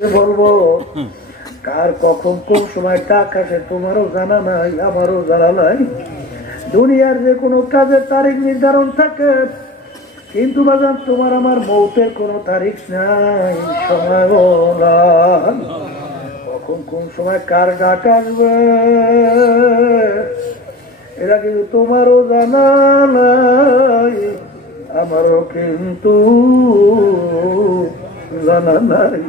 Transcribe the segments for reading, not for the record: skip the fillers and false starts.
বলবো কার কখন কোন সময় টাকা আসে তোমারও জানা নাই, আমারও জানা নাই। দুনিয়ার যে কোনো কাজের তারিখ নির্ধারণ থাকে, কিন্তু বাজান তোমার আমার মৌতের কোনো তারিখ নাই, সময় বলার কখন কোন সময় কার ডাক আসবে এরা কিন্তু তোমারও জানা নাই, আমারও কিন্তু জানা নাই।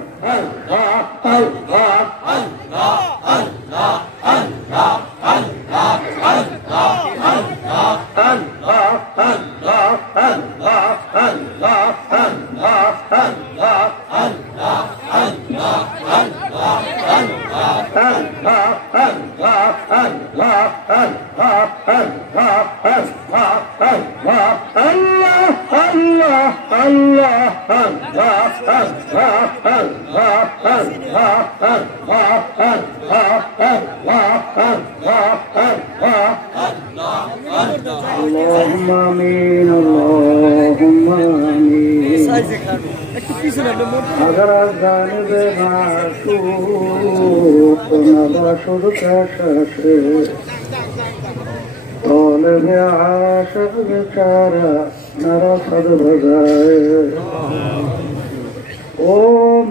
ও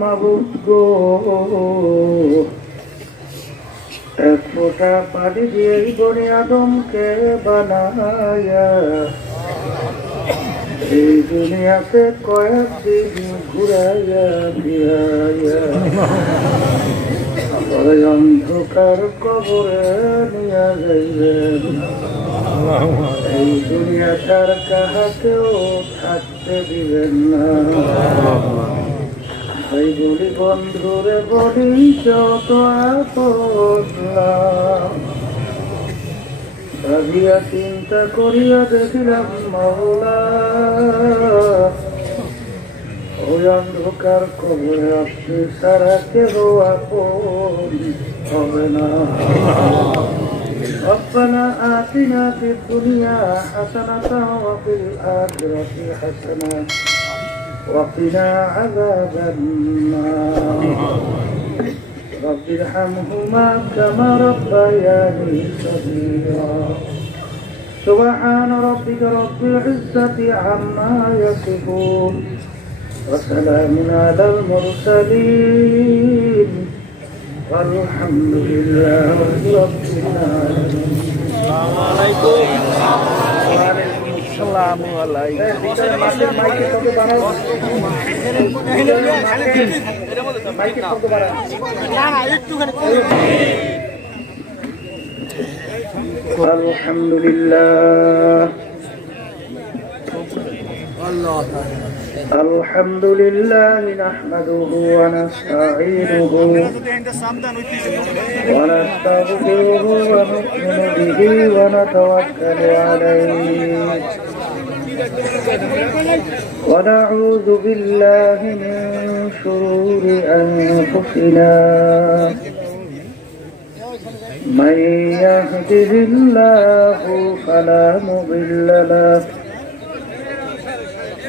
মাবুদ গো, এক ফোঁটা পানি দিয়ে বনি আদমকে বানায়া এই দুনিয়াতে কয়েকদিন ঘুরাইয়া ফিরাইয়া আবার অন্ধকার কবরে নিয়ে যাইবেন। এই দুনিয়াটার কাহাকেও থাকতে দিবেন না। ভাই বলি বন্ধুরে বলি যত আপনলাম, ভাবিয়া চিন্তা করিয়া দেখিলাম মাওলা ওই অন্ধকার কবরে আপনি সারা কেউ আপন হবে না। ربنا آتنا في الدنيا حسنة وفي الآخرة حسنة وقنا عذاب النار رب ارحمهما كما ربياني صغيرا سبحان ربك رب العزة عما يصفون وسلام على المرسلين والحمد لله رب العالمين. السلام عليكم. الحمد لله الحمد لله نحمده ونستعينه ونستغفره ونؤمن به ونتوكل عليه ونعوذ بالله من شرور أنفسنا من يهده الله فلا مضل له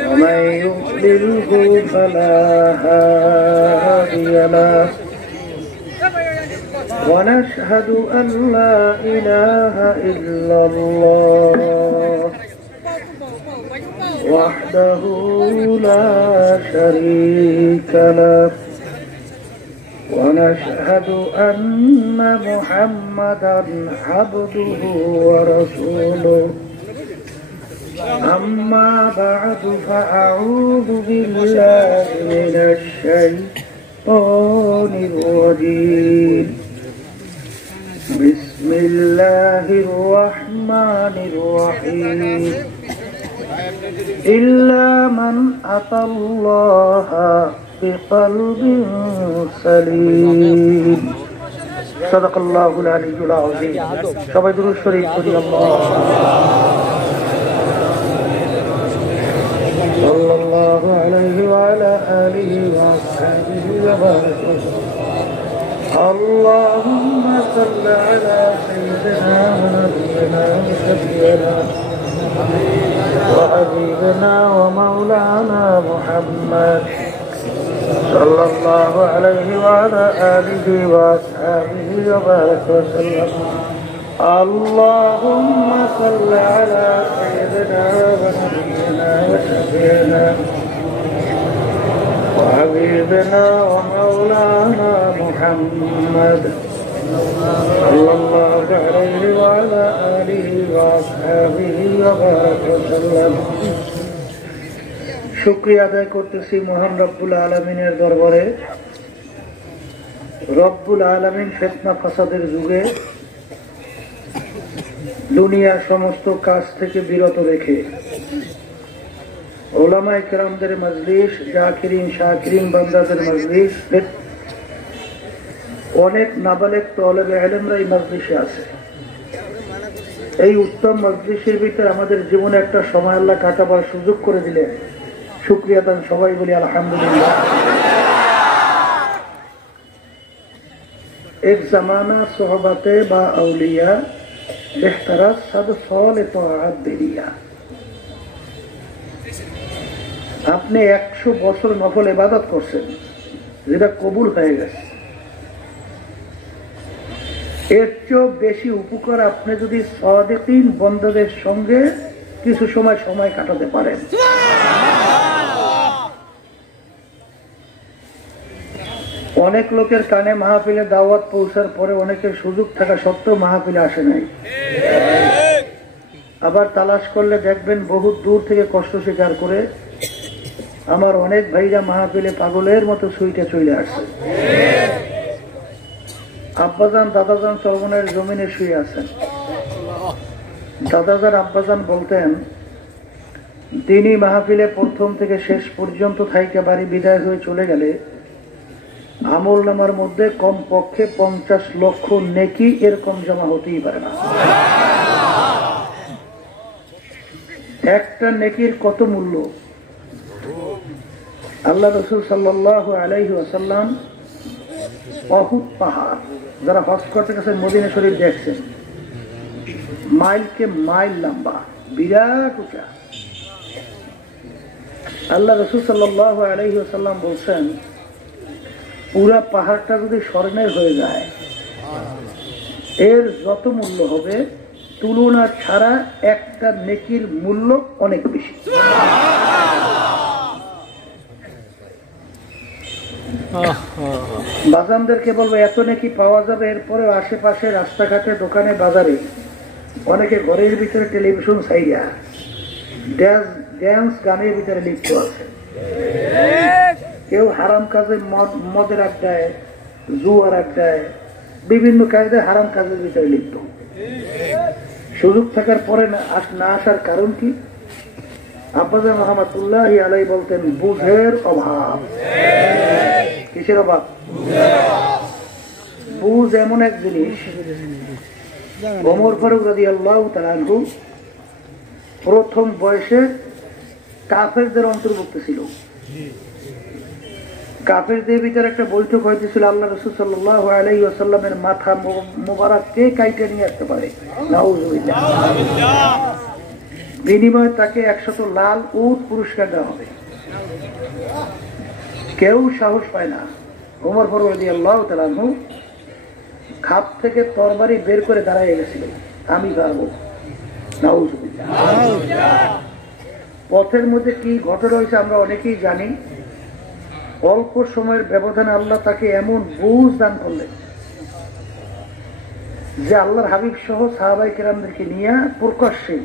ومن يضلله فلا هادي له ونشهد أن لا إله إلا الله وحده لا شريك له ونشهد أن محمدا عبده ورسوله أما بعد فأعوذ بالله من الشيطان الرجيم بسم الله الرحمن الرحيم إلا من أتى الله بقلب سليم صدق الله العلي العظيم. সবাই দুরূদ শরীফ পড়ি। صلى الله عليه وعلى آله وأصحابه وبارك اللهم صل على سيدنا ونبينا وشفيعنا وحبيبنا ومولانا محمد সাল্লাল্লাহু আলাইহি ওয়া আলা আলিহি ওয়া আসহাবিহি ওয়া বারাক ওয়া সাল্লাম। আল্লাহুম্মা সাল্লি আলা সাইয়্যিদিনা ওয়া নাবিয়িনা ওয়া শাফিঈনা ওয়া হাবিবিনা ওয়া মাওলানা মুহাম্মদ সাল্লাল্লাহু আলাইহি ওয়া আলা আলিহি ওয়া আসহাবিহি ওয়া বারাক ওয়া সাল্লাম। শুকরিয়া আদায় করতেছি মহান রব্বুল আলামিনের দরবারে। রব্বুল আলামিন ফিতনা ফাসাদের যুগে দুনিয়ার সমস্ত কাজ থেকে বিরত রেখে উলামায়ে কেরামদের মজলিস, জাকিরিন শাকিরিন বান্দাদের মজলিস, অনেক নাবালেগ তলেবে ইলমরা এই মজলিসে আছে। এই উত্তম মজলিসের ভিতরে আমাদের জীবনে একটা সময় আল্লাহ কাটাবার সুযোগ করে দিলেন। শুকরিয়া দান সবাই বলি আলহামদুলিল্লাহ। এক জামানা সোহবাতে বা আউলিয়া বেহতারাত সাদ সলে তাআত দেরিয়া। আপনি 100 বছর নফল ইবাদত করছেন, যেটা কবুল হয়ে গেছে। এর চেয়েও বেশি উপকার আপনি যদি সাদিকিন বন্দাদের সঙ্গে কিছু সময় কাটাতে পারেন। অনেক লোকের কানে মাহফিলে দাওয়াত পৌঁছার পরে অনেকের সুযোগ থাকা সত্ত্বেও মাহফিলে আসে নাই। আবার তালাশ করলে দেখবেন বহুত দূর থেকে কষ্ট স্বীকার করে আমার অনেক ভাইরা মাহফিলে পাগলের মতো সুইটে চলে আসছে। আব্বাজান দাদাজান চরমনের জমিনে শুয়ে আছেন। দাদাজান আব্বাজান বলতেন, তিনি মাহফিলে প্রথম থেকে শেষ পর্যন্ত থাইকে বাড়ি বিদায় হয়ে চলে গেলে আমল নামার মধ্যে কম পক্ষে 50 লক্ষ নেকি এরকম জমা হতেই পারে না। একটা নেকির কত মূল্য! আল্লাহ রাসূল সাল্লাল্লাহু আলাইহি ওয়াসাল্লাম উহুদ পাহাড়, যারা হজ করতে গেছেন মদিনা শরীফ দেখছেন, মাইলকে মাইল লম্বা, বিরাট উঁচা। আল্লাহ রাসূল সাল্লাল্লাহু আলাইহি ওয়াসাল্লাম বলছেন, পুরা পাহাড়টা যদি স্বর্ণের হয়ে যায়, এর যত মূল্য হবে তুলনা ছাড়া একটা নেকির মূল্য অনেক বেশি। বাজানদেরকে বলবো, এত নেকি পাওয়া যাবে। এরপরে আশেপাশে রাস্তাঘাটে, দোকানে, বাজারে অনেকে ঘরের ভিতরে টেলিভিশন সাইয়া ড্যান্স গানের ভিতরে লিপ্ত আছে। কেউ হারাম কাজে, মদের আড্ডায়, জুয়ার আড্ডায়, বিভিন্ন কাজে হারাম কাজের ভিতরে লিপ্ত। সুযোগ থাকার পরে না আসার কারণ কি? আব্বাজান রহমাতুল্লাহি আলাইহি বলতেন, বুঝের অভাব। কিসের অভাব? বুঝ এমন এক জিনিস, ওমর ফারুক রাদিয়াল্লাহু তাআলা আনহু প্রথম বয়সে কাফেরদের অন্তর্ভুক্ত ছিল। কাফেরদের ভিতরে একটা বৈঠক হইতেছিল, আল্লাহ রাসূল সাল্লাল্লাহু আলাইহি ওয়াসাল্লামের মাথা মোবারক কে কাইটে নিয়ে আসতে পারে, নাউযুবিল্লাহ। বিনিময়ে তাকে 100 লাল উট পুরস্কার দেওয়া হবে। কেউ সাহস পায় না। ওমর ফারুক রাদিয়াল্লাহু তাআলা আনহু খাপ থেকে তরবারি বের করে দাঁড়ায় গেছিল, আমি পারবো, নাউযুবিল্লাহ। পথের মধ্যে কি ঘটনা হয়েছে আমরা অনেকেই জানি। অল্প সময়ের ব্যবধানে আল্লাহ তাকে এমন বুঝ দান করলেন যে আল্লাহর হাবিব সহ সাহাবায়ে কেরামদেরকে নিয়ে প্রকাশ্যে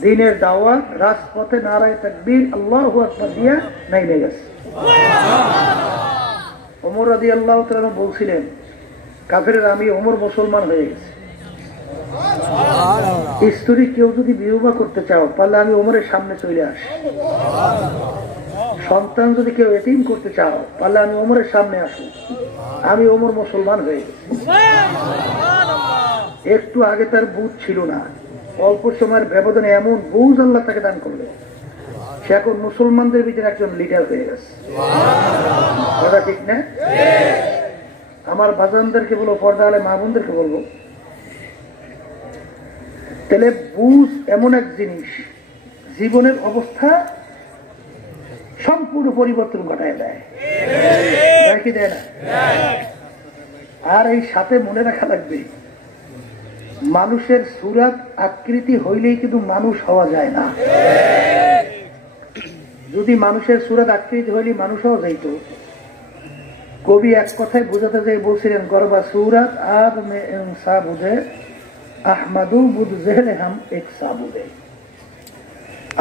দ্বীনের দাওয়াত রাজপথে নারায়ে তাকবীর আল্লাহু আকবার দিয়া নাইমে গেছে। ওমর রাদিয়াল্লাহু তাআলা বলছিলেন, কাফেররা, আমি ওমর মুসলমান হয়ে গেছি। স্ত্রী কেউ যদি বিবাহ করতে চাও তাহলে আমি ওমরের সামনে চলে আসি। সন্তান যদি কেউ এতিম করতে চাও তাহলে আমি ওমরের সামনে আসি। আমি ওমর মুসলমান হয়ে গেছি। একটু আগে তার বুঝ ছিল না, অল্প সময়ের ব্যবধানে এমন বুঝ আল্লাহ তাকে দান করলো, সে এখন মুসলমানদের ভিতরে একজন লিডার হয়ে গেছে। কথা ঠিক না? আমার বাজানদেরকে বলবো, পর্দা আলে মা বোনদেরকে বলবো, তাহলে বুঝ এমন এক জিনিস, জীবনের অবস্থা সম্পূর্ণ পরিবর্তন ঘটায় দেয়, কি দেয় না? আর এই সাথে মনে রাখা লাগবে, মানুষের সুরাত আকৃতি হইলেই কিন্তু মানুষ হওয়া যায় না। যদি মানুষের সুরাত আকৃতি হইলে মানুষ হওয়া যাইত, কবি এক কথায় বোঝাতে যাই বলছিলেন, গরবা সুরাত আব মে ইনসা বুঝে আহমাদু বুদ জেহলে হাম এক সাবুদে।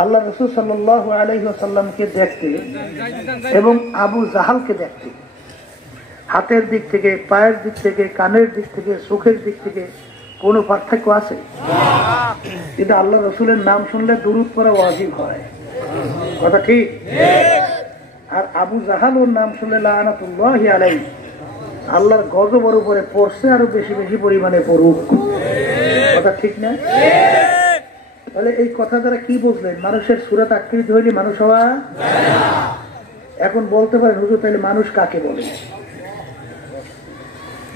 আল্লাহ রাসূল সাল্লাল্লাহু আলাইহি ওয়াসাল্লামকে দেখতে এবং আবু জাহালকে দেখতে হাতের দিক থেকে, পায়ের দিক থেকে, কানের দিক থেকে, চোখের দিক থেকে কোনো পার্থক্য আছে? কিন্তু আল্লাহ রসুলের নাম শুনলে দুরূদ পড়া ওয়াজিব হয়, কথা ঠিক? আর আবু জাহাল ওর নাম শুনলে লাআনাতুল্লাহি আলাইহি, আল্লাহর গজব ওর উপরে পড়ছে, আরো বেশি বেশি পরিমাণে পড়ুক, কথা ঠিক না? তাহলে এই কথা দ্বারা কি বুঝলেন? মানুষের সুরাত আকৃতি হইলে মানুষ হওয়া। এখন বলতে পারেন হুজুর তাহলে মানুষ কাকে বলে?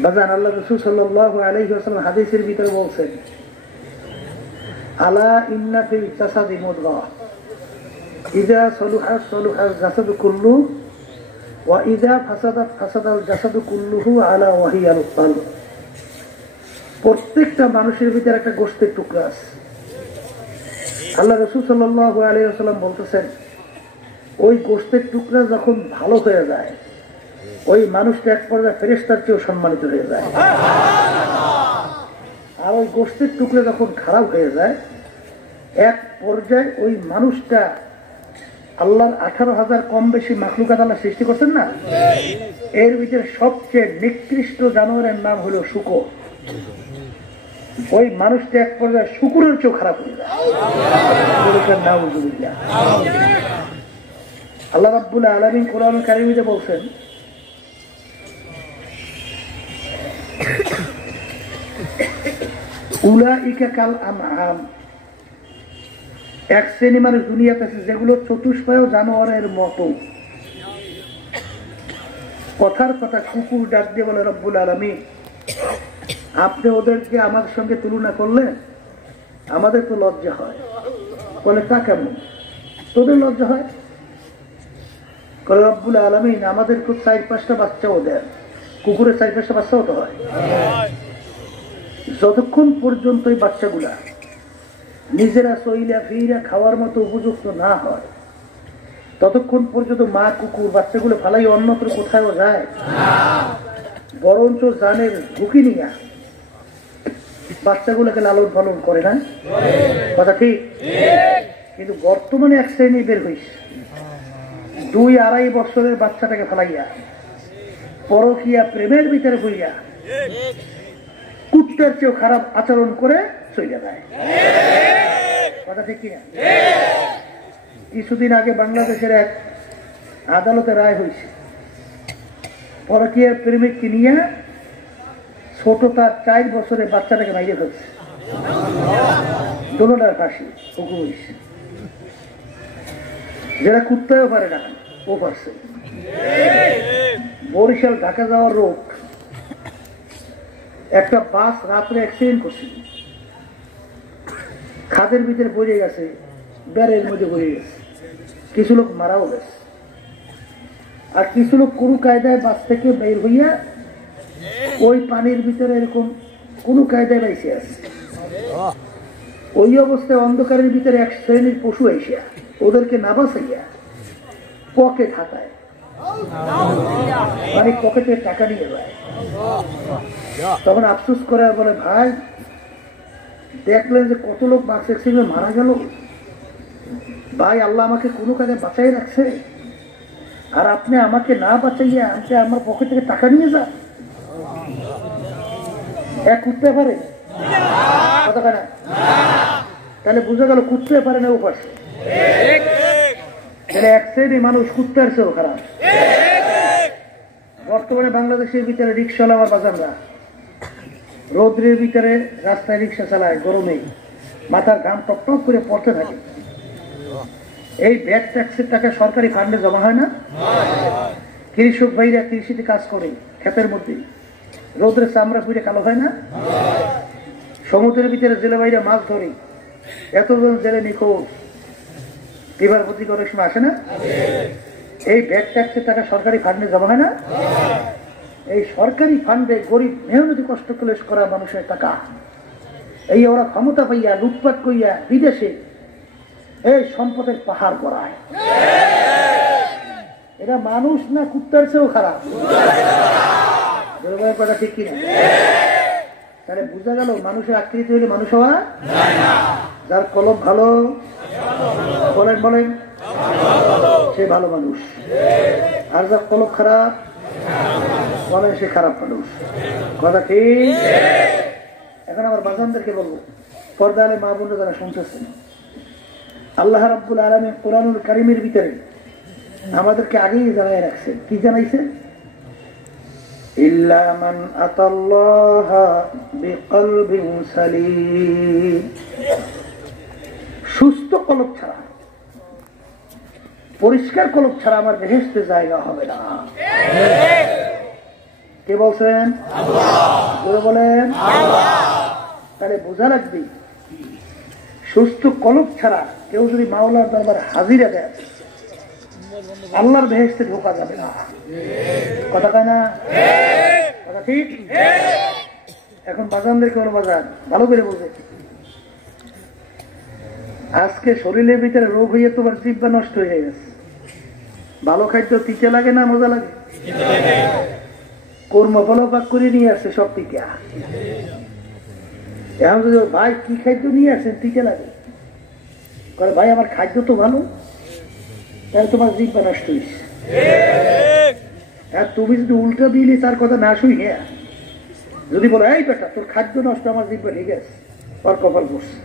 বাজান, আল্লাহ রাসূল সাল্লাল্লাহু আলাইহি ওয়াসাল্লাম হাদিসের ভিতরে বলছেন, আলা ইন্না ফিল জাসাদি মুদগাহ ইযা সালুহা সালুহাল জাসাদু কুল্লু ওয়া ইযা ফাসাদাত ফাসাদাল জাসাদু কুল্লুহু আলা ওয়াহিয়াল কালব। প্রত্যেকটা মানুষের ভিতরে একটা গোশতের টুকরা আছে। আল্লাহ রাসূল সাল্লাল্লাহু আলাইহি ওয়াসাল্লাম বলতেছেন, ওই গোশতের টুকরা যখন ভালো হয়ে যায়, ওই মানুষটা এক পর্যায়ে ফেরেশতার চেয়েও সম্মানিত হয়ে যায়। আর ওই গোশতের টুকরা যখন খারাপ হয়ে যায়, এক পর্যায়ে ওই মানুষটা আল্লাহর 18,000 কম বেশি মাখলুকাত আল্লাহ সৃষ্টি করছেন না, এর ভিতরে সবচেয়ে নিকৃষ্ট জানোয়ারের নাম হলো শূকর। ওই মানুষটা এক পর্যায়ে শূকরের চেয়েও খারাপ হয়ে যায়। আল্লাহ রাব্বুল আলামিন কোরআন কারীমে বলছেন, উলাইকা কাল আনআম, এক শ্রেণী মানুষ দুনিয়াতে আছে যেগুলো চতুষ্পায় জানোয়ারের মতো। কথার কথা কুকুর ডাক দিয়ে বলে রব্বুল আলামিন, আপনি ওদেরকে আমার সঙ্গে তুলনা করলে আমাদের তো লজ্জা হয়। বলে তা কেমন? তোদের লজ্জা হয়? বলে রব্বুল আলামিন, আমাদের খুব 4-5টা বাচ্চাও দেন, কুকুরের 4-5টা বাচ্চাও তো হয়। যতক্ষণ পর্যন্ত এই বাচ্চাগুলা নিজেরা চইলা ফিরা খাওয়ার মতো উপযুক্ত না হয়, ততক্ষণ পর্যন্ত মা কুকুর বাচ্চাগুলো ফালাই অন্যত্র কোথাও যায়, বরঞ্চ জানের ঝুঁকি নিয়ে বাচ্চাগুলোকে লালন পালন করে না, কথা ঠিক? কিন্তু বর্তমানে এক শ্রেণী বের হয়েছে, 2-2.5 বছরের বাচ্চাটাকে ফালাইয়া পরকীয়া প্রেমের ভিতরে হইয়া কুত্তার চেয়েও খারাপ আচরণ করে চলে যায়, কথা ঠিক কিনা? কিছুদিন আগে বাংলাদেশের এক আদালতে রায় হয়েছে, পরকীয়ার প্রেমিককে নিয়ে ছোট তার 4 বছরের বাচ্চাটাকে মাইরে ফেলছে, দোনোটার ফাঁসি হুকুম হয়েছে। যারা কুত্তাও পারে না ও পারছে। বরিশাল ঢাকা যাওয়ার রোড, একটা বাস রাত্রে অ্যাক্সিডেন্ট করছে, খাদের ভিতরে পড়ে গেছে, ব্যারের মধ্যে পড়ে গেছে, কিছু লোক মারাও গেছে, আর কিছু লোক কোনো কায়দায় বাস থেকে বের হইয়া ওই পানির ভিতরে এরকম কোনো কায়দায় বাইসে আছে। ওই অবস্থায় অন্ধকারের ভিতরে এক শ্রেণীর পশু আইসিয়া ওদেরকে না বাঁচাইয়া পকেট হাতায়, মানে পকেটে টাকা নিয়ে যায়। তখন আফসোস করে আর বলে, ভাই দেখলেন যে কত লোক বাস অ্যাক্সিডেন্টে মারা গেল, ভাই আল্লাহ আমাকে কোনো কাজে বাঁচাই রাখছে, আর আপনি আমাকে না বাঁচাইয়া আমাকে আমার পকেট থেকে টাকা নিয়ে যান। এক কুত্তে পারে কথা না? তাহলে বুঝা গেল কুত্তে পারে না ও পারছে। তাহলে এক শ্রেণী মানুষ কুত্তার চেয়েও খারাপ। বর্তমানে বাংলাদেশের ভিতরে রিক্সাওয়ালা আমার বাজাররা রোদ্রের ভিতরে রাস্তায় রিক্সা চালায়, গরমে মাথার ঘাম টক টক করে পড়তে থাকে। এই ভ্যাট ট্যাক্সের টাকা সরকারি ফান্ডে জমা হয় না? কৃষক ভাইরা কৃষিতে কাজ করে ক্ষেতের মধ্যে, রোদ্রের চামড়া পুড়ে কালো হয় না? সমুদ্রের ভিতরে জেলে ভাইরা মাছ ধরে, এতজন জেলে নিখোঁজ, বিভার প্রতি অনেক সময় আসে না? এই ভ্যাট ট্যাক্সের টাকা সরকারি ফান্ডে জমা হয় না? এই সরকারি ফান্ডে গরিব মেহনতি কষ্ট ক্লেশ করা মানুষের টাকা এই ওরা ক্ষমতা পাইয়া লুটপাট করিয়া বিদেশে এই সম্পদের পাহাড় গড়ায়। এটা মানুষ না কুত্তার চেয়েও খারাপ? কথা ঠিক কিনা? তাহলে বোঝা গেল মানুষের আকৃতি হইলে মানুষ হওয়া, যার কলম ভালো বলেন বলেন সে ভালো মানুষ, আর যার কলম খারাপ বলেন সে খারাপ মানুষ। কথা ঠিক? এখন আমার বাজানদেরকে বলবো, পর্দা আলে মা বোনরা যারা শুনতেছেন, আল্লাহ রাব্বুল আলামিন কোরআনুল কারীমের ভিতরে আমাদেরকে আগেই জানাই রাখছেন। কি জানাইছেন? ইল্লা মান আতাল্লাহা বিকলবিন সালিম, সুস্থ কলব ছাড়া, পরিষ্কার কলব ছাড়া আমার বেহেশতে জায়গা হবে না। কে বলছেন? আল্লাহ। বলেন তাহলে বোঝা লাগবে সুস্থ কলব ছাড়া কেউ যদি মাওলার দরবারে হাজিরা দেয় আল্লাহর বেহেশতে ঢোকা যাবে না। কথা কয় না? কথা ঠিক? এখন বাজানদেরকে হলো বাজান ভালো করে বলবে, আজকে শরীরের ভিতরে রোগ হইয়া তোমার জিহ্বা নষ্ট হয়ে গেছে। ভালো খাদ্য তিতে লাগে না মজা লাগে? কর্ম ফলো পাক করে নিয়ে আসছে সব টিকা। এখন যদি ভাই কি খাদ্য নিয়ে আসেন টিকে লাগে, করে ভাই আমার খাদ্য তো ভালো, তাহলে তোমার জিহ্বা নষ্ট হয়েছে। আর তুমি যদি উল্টা দিলে তার কথা না শুই, হ্যাঁ যদি বলো এই বেটা তোর খাদ্য নষ্ট, আমার জিহ্বা ঠিক আছে, তোর কপাল বসছে।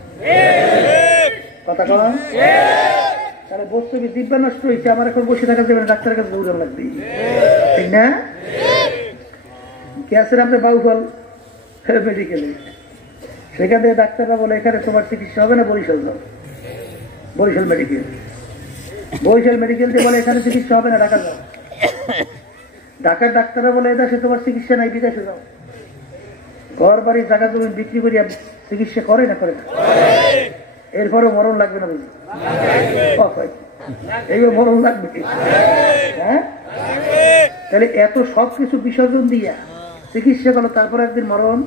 কথা কন? তাহলে বসছে কি জিহ্বা নষ্ট হয়েছে, আমার এখন বসে থাকা যাবে না, ডাক্তারের কাছে দৌড়ানো লাগবে, ঠিক না? ক্যান্সার আপনি বাউফল মেডিকেলে, সেখান থেকে ডাক্তাররা বলে এখানে তোমার চিকিৎসা হবে না, বরিশাল যাও। বরিশাল মেডিকেল, বরিশাল মেডিকেল দিয়ে বলে এখানে চিকিৎসা হবে না, ঢাকা যাও। ঢাকার ডাক্তাররা বলে এদেশে তোমার চিকিৎসা নাই, বিদেশে যাও। ঘর বাড়ি জায়গা জমি বিক্রি করিয়া চিকিৎসা করে না করে না, এরপরেও মরণ লাগবে না বুঝি? এইবার মরণ লাগবে। হ্যাঁ, তাহলে এত সবকিছু বিসর্জন দিয়া চিকিৎসা করো, তারপর একদিন মরণ।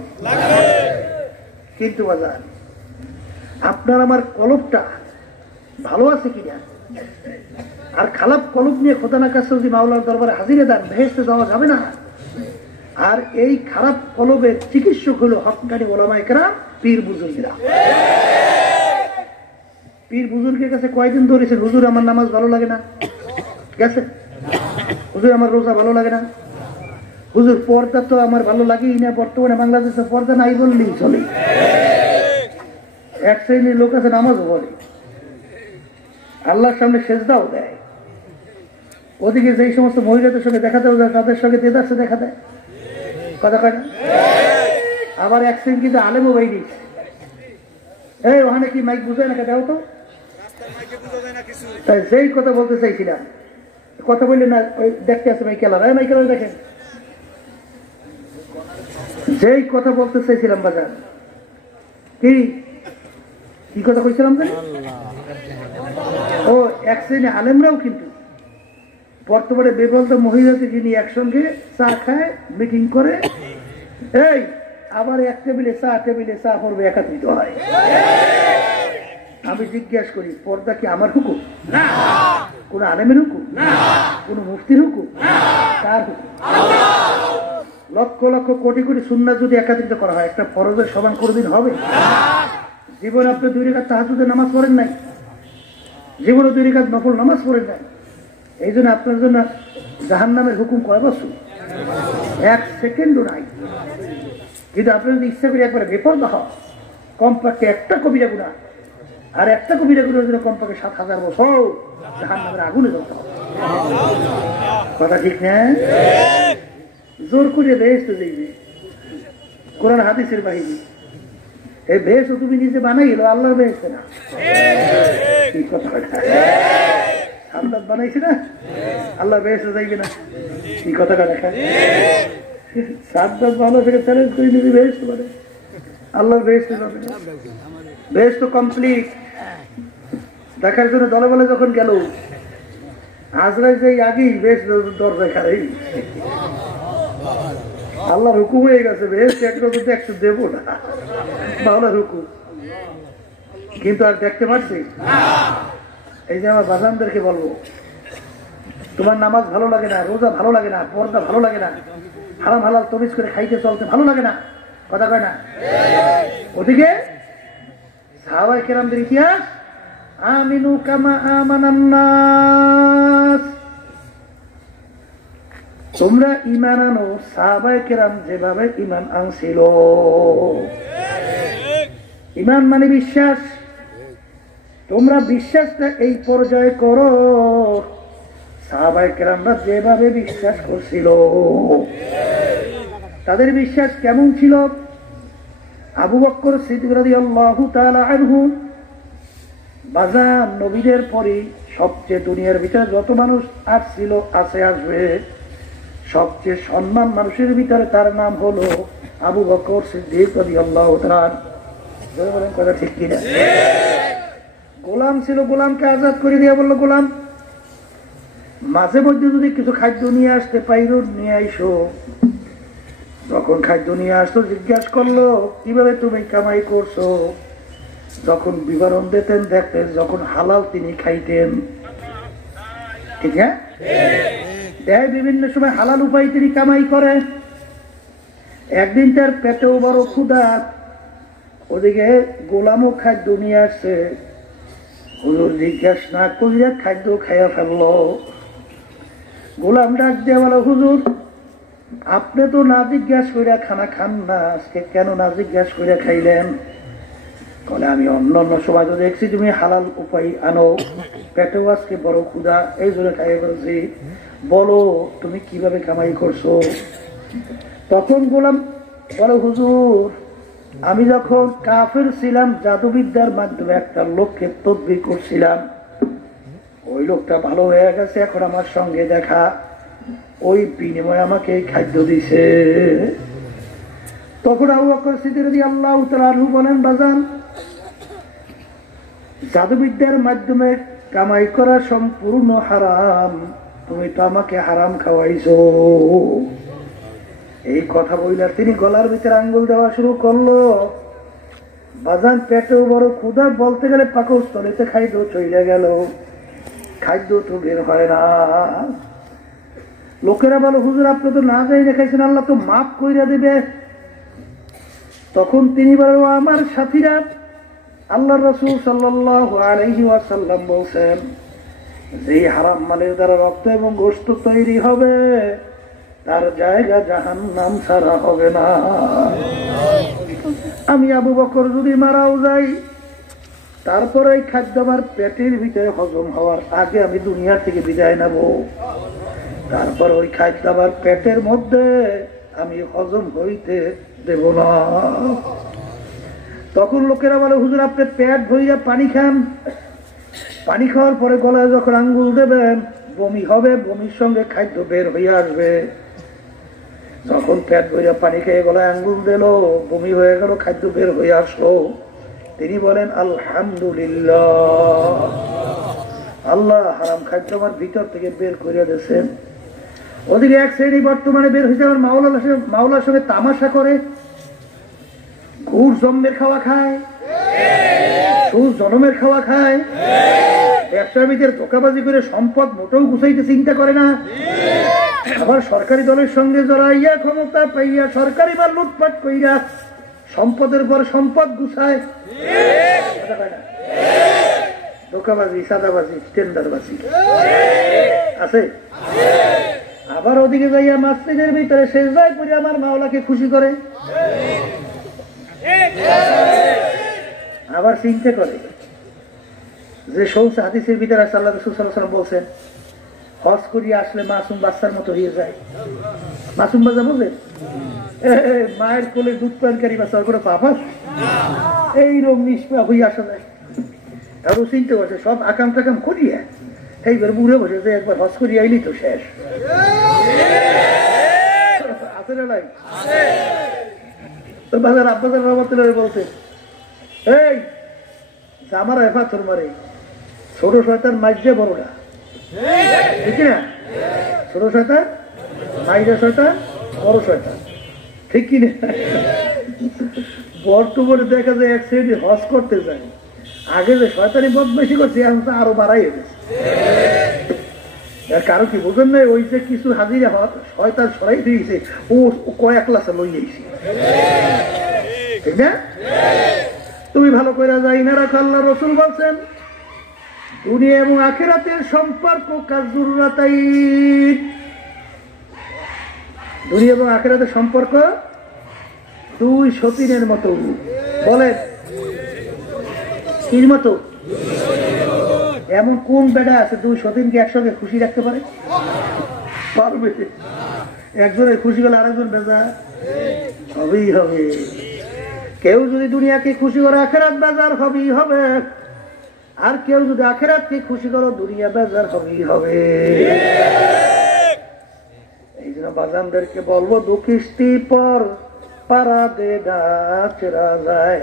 কিন্তু বাজার আপনার আমার কলবটা ভালো আছে কিনা, আর খারাপ কলব নিয়ে খোদা না কাছে যদি মাওলার দরবারে হাজিরে দেন বেহেশতে যাওয়া যাবে না। আর এই খারাপ কলবের চিকিৎসক হলো হক্কানি ওলামায়ে কেরাম, পীর বুজুর্গরা। পীর বুজুর্গের কাছে কয়দিন ধরেছে, হুজুর আমার নামাজ ভালো লাগে না, গেছে? হুজুর আমার রোজা ভালো লাগে না, হুজুর পর্দা তো আমার ভালো লাগেই না, বর্তমানে বাংলাদেশে পর্দা নাই বললেই চলে। এক শ্রেণীর লোক আছে নামাজও বলে, আল্লাহর সামনে সেজদাও দেয়, ওদিকে যেই সমস্ত মহিলাদের সঙ্গে দেখা দেওয়া যায় তাদের সঙ্গে দেদারসে দেখা দেয়। কথা কয় না? আবার এক শ্রেণী কিন্তু আলেমও বাইরে, এই ওখানে কি মাইক বুঝায় না, দেও তো। তাই যেই কথা বলতে চাইছিলাম, কথা বললে না, ওই দেখতে আছে মাইকেলার, মাইকেলার দেখেন, যেই কথা বলতে চাইছিলাম বাজার, কি কি কথা কইছিলাম জানি? ও এক শ্রেণী আলেমরাও কিন্তু বর্তমানে বেবলতা মহিলাতে যিনি একসঙ্গে চা খায়, মিটিং করে, এই আবার এক টেবিলে চা পড়বে, একাত্রিত হয়। আমি জিজ্ঞাসা করি, পর্দা কি আমার হুকুম? কোন আলেমের হুকুম? কোন মুফতির হুকুম? কার হুকুম? লক্ষ লক্ষ কোটি কোটি সুন্নাত যদি একাত্রিত করা হয়, একটা ফরজের সমান কোনদিন হবে? জীবনে আপনি 2 রাকাত তাহাজ্জুদের নামাজ পড়েন নাই, জীবনে 2 রাকাত নফল নামাজ পড়েন নাই, এই জন্য আপনার জন্য জাহান্নামের হুকুম কয় বছর? 1 সেকেন্ডও নাই। কিন্তু আপনি যদি ইচ্ছা করে একবারে বেপরদা হন, কমপক্ষে একটা কবিরা গুনাহ, আর একটা কবিরা গুনাহের জন্য কমপক্ষে 7000 বছর জাহান্নামের আগুনে জ্বলতে হবে। কথা ঠিক না? জোর করে বেহেশতে যাইবে, কোরআন হাদিসের বাহিনী। এই বেহেশত তুমি নিজে বানাইলো, আল্লাহর বেহেশতে না। কি কথা সান্দাত বানাইছে না, আল্লাহ বেহেশতে যাইবে না। কি কথা দেখা সান্দাত ভালো থেকে চ্যালেঞ্জ করে নিজে বেহেশতে পারে, আল্লাহর বেহেশতে যাবে না। বেহেশত কমপ্লিট দেখার জন্য দলে বলে যখন গেল, আজরাইল যে আগেই বেশ দরজায় খারাই আল্লাহর হুকুম হয়ে গেছে বেশ একটু দেবো না বাংলার হুকুম, কিন্তু আর দেখতে পাচ্ছি। এই যে আমার বাজানদেরকে বলবো, তোমার নামাজ ভালো লাগে না, রোজা ভালো লাগে না, পর্দা ভালো লাগে না, হারাম হালাল তমিজ করে খাইতে চলতে ভালো লাগে না, কথা কয় না? ওদিকে সাহাবায়ে কেরামদের ইতিহাস, আমিনু কামা আমানান নাস, তোমরা ঈমান আনো সাহাবায়ে কেরাম যেভাবে ঈমান আনছিল। ঈমান মানে বিশ্বাস, তোমরা বিশ্বাসটা এই পর্যায়ে করো সাহাবায়ে কেরামরা যেভাবে বিশ্বাস করছিল। তাদের বিশ্বাস কেমন ছিল? আবু বকর সিদ্দিক রাদিয়াল্লাহু তাআলা আনহু বাজার নবীদের পরে সবচেয়ে দুনিয়ার ভিতরে যত মানুষ আসছিল আছে আসবে, সবচেয়ে সম্মান মানুষের ভিতরে তার নাম হলো আবু বকর সিদ্দিক রাদিয়াল্লাহু তাআলা। বলেন কথা ঠিক কিনা? গোলাম ছিল, গোলামকে আজাদ করে দিয়ে বললো, গোলাম মাঝে মধ্যে যদি কিছু খাদ্য নিয়ে আসতে পাইরো নিয়ে আইসো। যখন খাদ্য নিয়ে আসতো জিজ্ঞাসা করলো কিভাবে তুমি কামাই করছো। যখন বিবরণ দিতেন দেখতেন যখন হালাল তিনি খাইতেন, ঠিক আছে, দেয় বিভিন্ন সময় হালাল উপায় তিনি কামাই করে। একদিন তার পেটেও বড় ক্ষুধা, ওদিকে গোলামও খাদ্য নিয়ে আসছে। হুজুর জিজ্ঞাসা না করিয়া খাদ্য খাইয়া ফেললো। গোলাম ডাক দিয়ে বলো, হুজুর আপনি তো না জিজ্ঞাসা করিয়া খানা খান না, আজকে কেন না জিজ্ঞাসা করিয়া খাইলেন? বলে আমি অন্য অন্য সময় তো দেখছি তুমি হালাল উপায় আনো, পেটেও আজকে বড় ক্ষুধা এই জন্য খাইয়ে বলছি, বলো তুমি কিভাবে কামাই করছো। তখন গোলাম বলো, হুজুর আমি যখন কাফের ছিলাম জাদুবিদ্যার মাধ্যমে একটা লোককে তদবির করছিলাম, ওই লোকটা ভালো হয়ে গেছে, এখন আমার সঙ্গে দেখা, ওই বিনিময়ে আমাকে খাদ্য দিছে। তখন আবু বকর সিদ্দিক রাদিয়াল্লাহু তাআলা আনহু বলেন, বাজান জাদুবিদ্যার মাধ্যমে কামাই করা সম্পূর্ণ হারাম, তুমি তো আমাকে হারাম খাওয়াইছো। এই কথা বইলা তিনি গলার ভিতরে আঙ্গুল দেওয়া শুরু করলো। বাজান পেটেও বড় ক্ষুধা, বলতে গেলে পাকস্থলীতে খাদ্য চলে গেল, খাদ্য তো বের হয় না। লোকেরা বলো, হুজুর আপনি তো না যাই দেখাইছেন, আল্লাহ তো মাফ কইরা দেবে। তখন তিনি বলেন, আমার সাথীরা, আল্লাহর রাসূল সাল্লাল্লাহু আলাইহি ওয়াসাল্লাম বলেন, যে হারাম মালের দ্বারা রক্ত এবং গোশত তৈরি হবে তার জায়গা জাহান্নাম ছাড়া হবে না। আমি আবু বকর যদি মারাও যাই, তারপরে এই খাদ্য আমার পেটের ভিতরে হজম হওয়ার আগে আমি দুনিয়া থেকে বিদায় নেব, তারপর ওই খাদ্য আমার পেটের মধ্যে আমি হজম হইতে দেব না। তখন লোকেরা বলে, হুজুর আপনি পেট ভরিয়া পানি খান, পানি খাওয়ার পরে গলায় যখন আঙ্গুল দেবেন বমি হবে, বমির সঙ্গে খাদ্য বের হয়ে আসবে। যখন পেট ভরিয়া পানি খেয়ে গলায় আঙ্গুল দিল, বমি হয়ে গেল, খাদ্য বের হয়ে আসলো, তিনি বলেন আলহামদুলিল্লাহ, আল্লাহ হারাম খাদ্য আমার ভিতর থেকে বের করে দিয়েছেন। ওদিকে এক শ্রেণী বর্তমানে বের হয়েছে আমার মাওলার সঙ্গে তামাশা করে, ঘুষ জন্মের খাওয়া খায়, সুদ জনমের খাওয়া খায়, ব্যবসায়ীদের ধোঁকাবাজি করে সম্পদ মোটেও গুছাইতে চিন্তা করে না, আবার সরকারি দলের সঙ্গে জড়াইয়া ক্ষমতা পাইয়া সরকারি মাল লুটপাট কইরা সম্পদের পর সম্পদ গুছায়, ধোঁকাবাজি, সাদাবাজি, টেন্ডারবাজি আছে। আবার ওদিকে যাইয়া মসজিদের ভিতরে সেজদায় পড়ে আমার মাওলাকে খুশি করে, আবার চিন্তা করে যে সমস্ত হাদিসের ভিতরে আছে আল্লাহ রাসূল সাল্লাল্লাহু আলাইহি ওয়াসাল্লাম বলেন হজ করিয়া আসলে মাসুম বাচ্চার মতো হয়ে যায়। মাসুম বাচ্চা বোঝেন, মায়ের কোলে দুধ পানকারী বাচ্চা, কোনো পাপ আছে? এইরকম নিষ্পাপ হয়ে আসা যায়। তারও চিন্তা করছে সব আকাম টাকাম করিয়া এইবার বুড়ে বসে যে একবার হজ করিয়া আইলি তো শেষ। আছে না নাই? তো বাজার আব্বাজার রহমতুল্লাহ বলছে, এই জামার এফা তোর মারে ছোট শয়তান মাইজে বড়টা, ঠিক না? ছোট শয়তান, মাইরা শয়তান, বড় শয়তান, ঠিক কিনা? বর্তমানে দেখা যায় এক শ্রেণী হজ করতে যায়, আগে যে শয়তানি বদমাইশি করছে এখন তো আরো বাড়াই গেছে। কারো কি বুঝেন নাই, ওই যে কিছু হাজিরা শয়তান সরাই দিয়েছে, ও কয়েক ক্লাসে লই যাইছে, ঠিক না? তুমি ভালো করে যাই না রাখো। আল্লাহ রাসূল বলছেন দুনিয়া এবং আখিরাতের সম্পর্ক কাজুরাতাই, দুনিয়া এবং আখিরাতের সম্পর্ক দুই সতীনের মতো। বলেন কির মতো? এমন কোন বেটা আছে দুই সতীনকে একসঙ্গে খুশি রাখতে পারে? পারবে? একজনের খুশি হলে আরেকজন বেজা হবেই হবে। কেউ যদি দুনিয়াকে খুশি করে আখেরাত বেজার হবেই হবে, আর কেউ যদি আখেরাতকে খুশি করো দুনিয়া বেজার হবেই হবে। এই জন্য বাজানদেরকে বলবো, দু কিস্তি পর পারা দে ডাচরা যায়।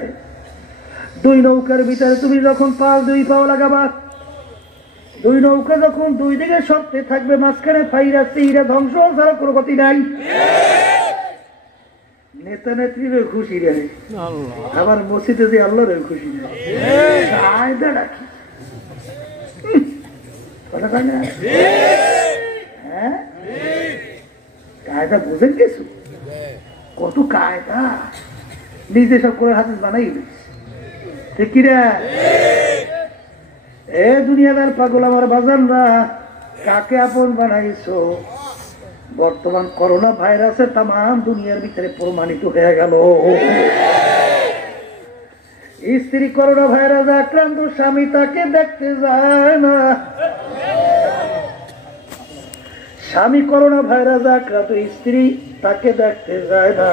দুই নৌকার ভিতরে তুমি যখন দুই পাও লাগাবা, দুই নৌকা যখন দুই দিকে সরতে থাকবে, মাঝখানে ফাইরা চিরা ধ্বংস ছাড়া কোনো গতি নাই। নেতা নেত্রীরও খুশি রে, আবার মসজিদে যে আল্লাহরেও খুশি রে। কায়দা রাখি, কথা কয় না? হ্যাঁ, কায়দা বুঝেন কিছু? কত কায়দা নিজে সব করে হাদিস বানাই, ঠিক কিনা? এ দুনিয়াদার পাগল আমার বাজানরা, কাকে আপন বানাইছো? বর্তমান করোনা ভাইরাসে তাম দুনিয়ার ভিতরে প্রমাণিত হয়ে গেল। স্ত্রী করোনা ভাইরাস আক্রান্ত, স্বামী তাকে দেখতে যায় না। স্বামী করোনা ভাইরাস আক্রান্ত, স্ত্রী তাকে দেখতে যায় না।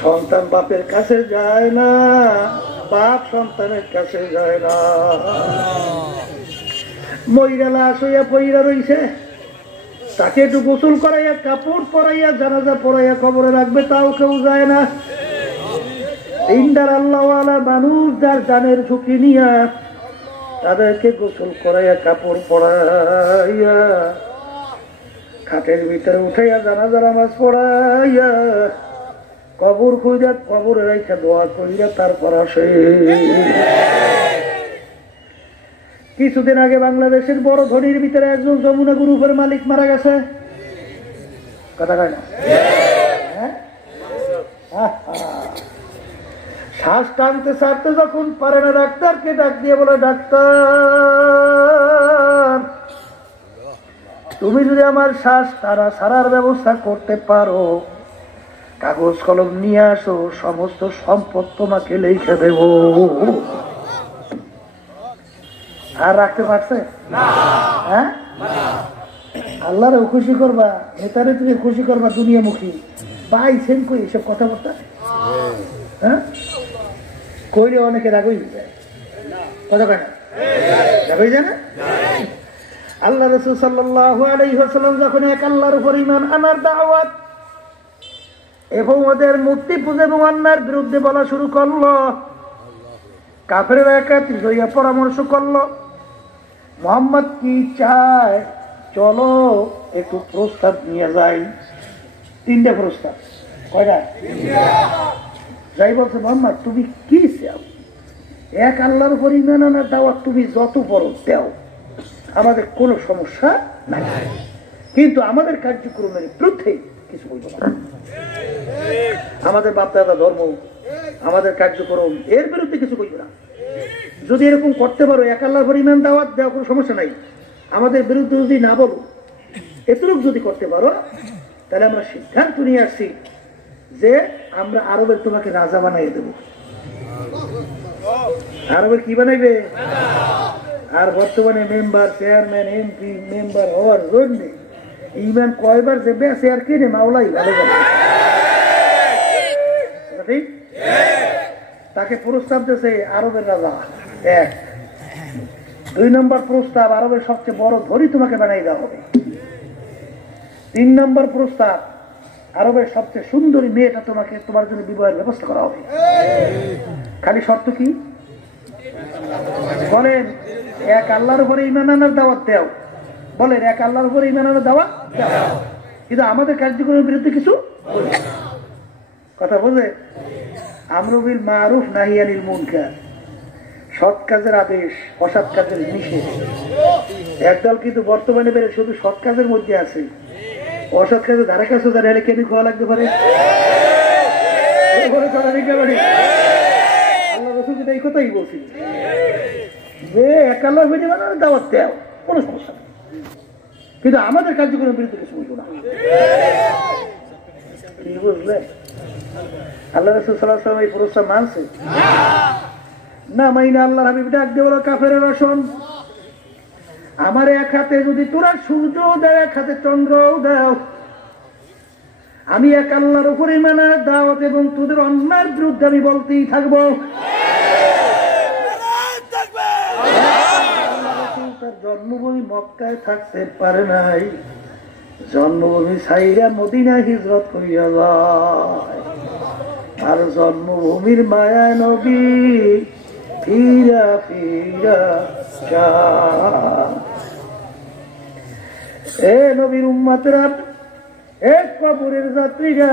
সন্তান বাপের কাছে যায় না, বাপ সন্তানের কাছে যায় না। মহিলা লাশ হইয়া পইরা রইছে, তাকে একটু গোসল করাইয়া কাপড় পরাইয়া জানাজা পরাইয়া কবরে রাখবে, তাও কেউ যায় না। ইন্দার আল্লাহওয়ালা মানুষ যার জানের ঝুঁকি নিয়া তাদেরকে গোসল করাইয়া কাপড় পরাইয়া খাটের ভিতরে উঠাইয়া জানাজা নামাজ পড়াইয়া কবর খুঁজা কবরে রাইখা দোয়া করিয়া তারপর আসে। কিছুদিন আগে বাংলাদেশের বড় ধনীর ভিতরে একজন যমুনা গ্রুপের মালিক মারা গেছে, কথা কয় না? শ্বাস টানতে ছাড়তে যখন পারে না, ডাক্তারকে ডাক দিয়ে বলে, ডাক্তার তুমি যদি আমার শ্বাস ছাড়ার ব্যবস্থা করতে পারো, কাগজ কলম নিয়ে আসো, সমস্ত সম্পদ তোমাকে লিখে দেব। আর রাখতে পারছে? হ্যাঁ, আল্লাহরে খুশি করবা, নেতারে তুমি খুশি করবা, দুনিয়ামুখী পাইছেন কই এসব কথাবার্তা? হ্যাঁ, কইলে অনেকে রাগ হয়ে যায়, কথা কয় না? রাগ হয়ে যায় না? আল্লাহ রাসূল সাল্লাল্লাহু আলাইহি ওয়াসাল্লাম যখন এক আল্লাহর উপর ঈমান আনার দাওয়াত এবং ওদের মূর্তি পূজা এবং অন্যায়ের বিরুদ্ধে বলা শুরু করলো, কাফেররা একত্রিত হইয়া পরামর্শ করলো, মুহাম্মদ কি চায়, চলো একটু প্রস্তাব নিয়ে যাই। তিনটে প্রস্তাব, কয়টা? যাই বলছে, মুহাম্মদ তুমি কি চাও? এক আল্লাহর উপর ঈমান আনার দাওয়াত তুমি যত বড় দাও, আমাদের কোনো সমস্যা নাই, কিন্তু আমাদের কার্যক্রমের বিরুদ্ধে কিছু বলবো না। আমাদের বাপদাদা ধর্ম, আমাদের কার্যক্রম, এর বিরুদ্ধে কিছু বলবো না। যদি এরকম করতে পারো, এক আল্লাহর উপর ঈমান দাওয়াত দেওয়া কোনো সমস্যা নাই, আমাদের বিরুদ্ধে যদি না বলো, এতটুকু যদি করতে পারো, তাহলে আমরা সিদ্ধান্ত নিয়ে আসছি যে আমরা আরবের তোমাকে রাজা বানাই দেব। আরবের কি বানাইবে? আর বর্তমানে মেম্বার, চেয়ারম্যান, এমপি, মেম্বার হওয়ার জন্য ঈমান কয়বার যে বেঁচে আর কিনে মাওলাই ভালো জানে, ঠিক? তাকে প্রস্তাব দিয়েছে আরবের রাজা এক। 2 নম্বর প্রস্তাব, আরবের সবচেয়ে বড় ধনী তোমাকে বানাই দেওয়া হবে। 3 নম্বর প্রস্তাব, আরবের সবচেয়ে সুন্দরী মেয়েটা তোমাকে, তোমার জন্য বিবাহের ব্যবস্থা করা হবে। খালি শর্ত কি বলেন? এক আল্লাহর উপরে ঈমান আনার দাওয়াত দাও, বলেন এক আল্লাহর উপরে ঈমান আনার দাওয়াত দাও, কিন্তু আমাদের কার্যক্রমের বিরুদ্ধে কিছু কথা বলে। আমরু বিল মারুফ নাহি আনিল মুনকার, সৎ কাজের আদেশ অসৎ কাজের নিষেধ। একদল কিন্তু বর্তমানে বেড়ে শুধু সৎ কাজের মধ্যে আছে, অসৎ কাজের ধারে কাছে দাঁড়ালে কেন খাওয়া লাগতে পারে। আল্লাহ রাসূল এই কথাই বলছিল যে এক আল্লাহর উপরে ঈমান আনার দাওয়াত দাও, কোনো সমস্যা নেই, কিন্তু আমাদের কার্যক্রমের বিরুদ্ধে কিছু বলবো না। বুঝলে আল্লাহ রাসূল সাল্লাল্লাহু আলাইহি ওয়াসাল্লাম এই প্রস্তাব মানছে না? মাইনা আল্লাহর হাবিব ডাক দিয়ে বলো কাফেরেরা শোন, আমার এক হাতে যদি তোরা সূর্য দাও, এক হাতে চন্দ্রও দাও, আমি এক আল্লাহর উপরে ঈমান আনার দাওয়াত এবং তোদের অন্যায়ের বিরুদ্ধে আমি বলতেই থাকবো। তার জন্মভূমি মক্কায় থাকতে পারে নাই, জন্মভূমি ছাইরা মদিনা হিজরত করিয়া যায়, আর জন্মভূমির মায়া নবী ফিরা ফিরা এ নবীর উম্মতেরা, এক কবরের যাত্রীরা,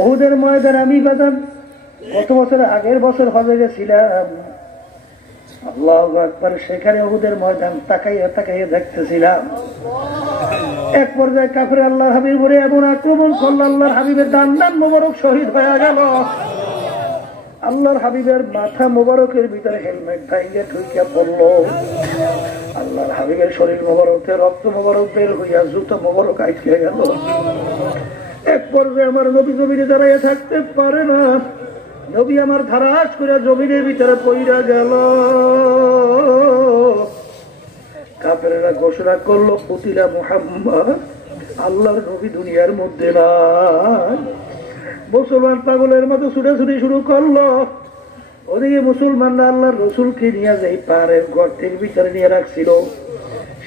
উহুদের ময়দান আমি বাজান কত বছর আগের বছর হজে গেছিলাম, আল্লাহু আকবার, সেখানে উহুদের ময়দান তাকাইয়া তাকাইয়া দেখতেছিলাম। এক পর্যায়ে কাফের আল্লাহর হাবিব উপরে এমন আক্রমণ করল, আল্লাহর হাবিবের দান্দান মোবারক শহীদ হয়ে গেল। আল্লাহর হাবিবের মাথা মোবারকের ভিতরে হেলমেট ভাইঙ্গা ঢুকিয়া পড়লো, আল্লাহর হাবিবের শরীর মোবারকে রক্ত মোবারক বের হইয়া জুতো মোবারক আইটকে গেল। এক পর্যায়ে আমার নবী জমিনে দাঁড়াইয়া থাকতে পারে না, নবী আমার ধারাস করে জমিনের ভিতরে পইরা গেল। কাফেরেরা ঘোষণা করলো কুতিলা মুহাম্মদ, আল্লাহর নবী দুনিয়ার মধ্যে নাই। মুসলমান পাগলের মতো ছুটাছুটি শুরু করলো, ওদিকে মুসলমানরা আল্লাহর রসুলকে নিয়ে যাই পাহাড়ের গর্তের ভিতরে নিয়ে রাখছিল,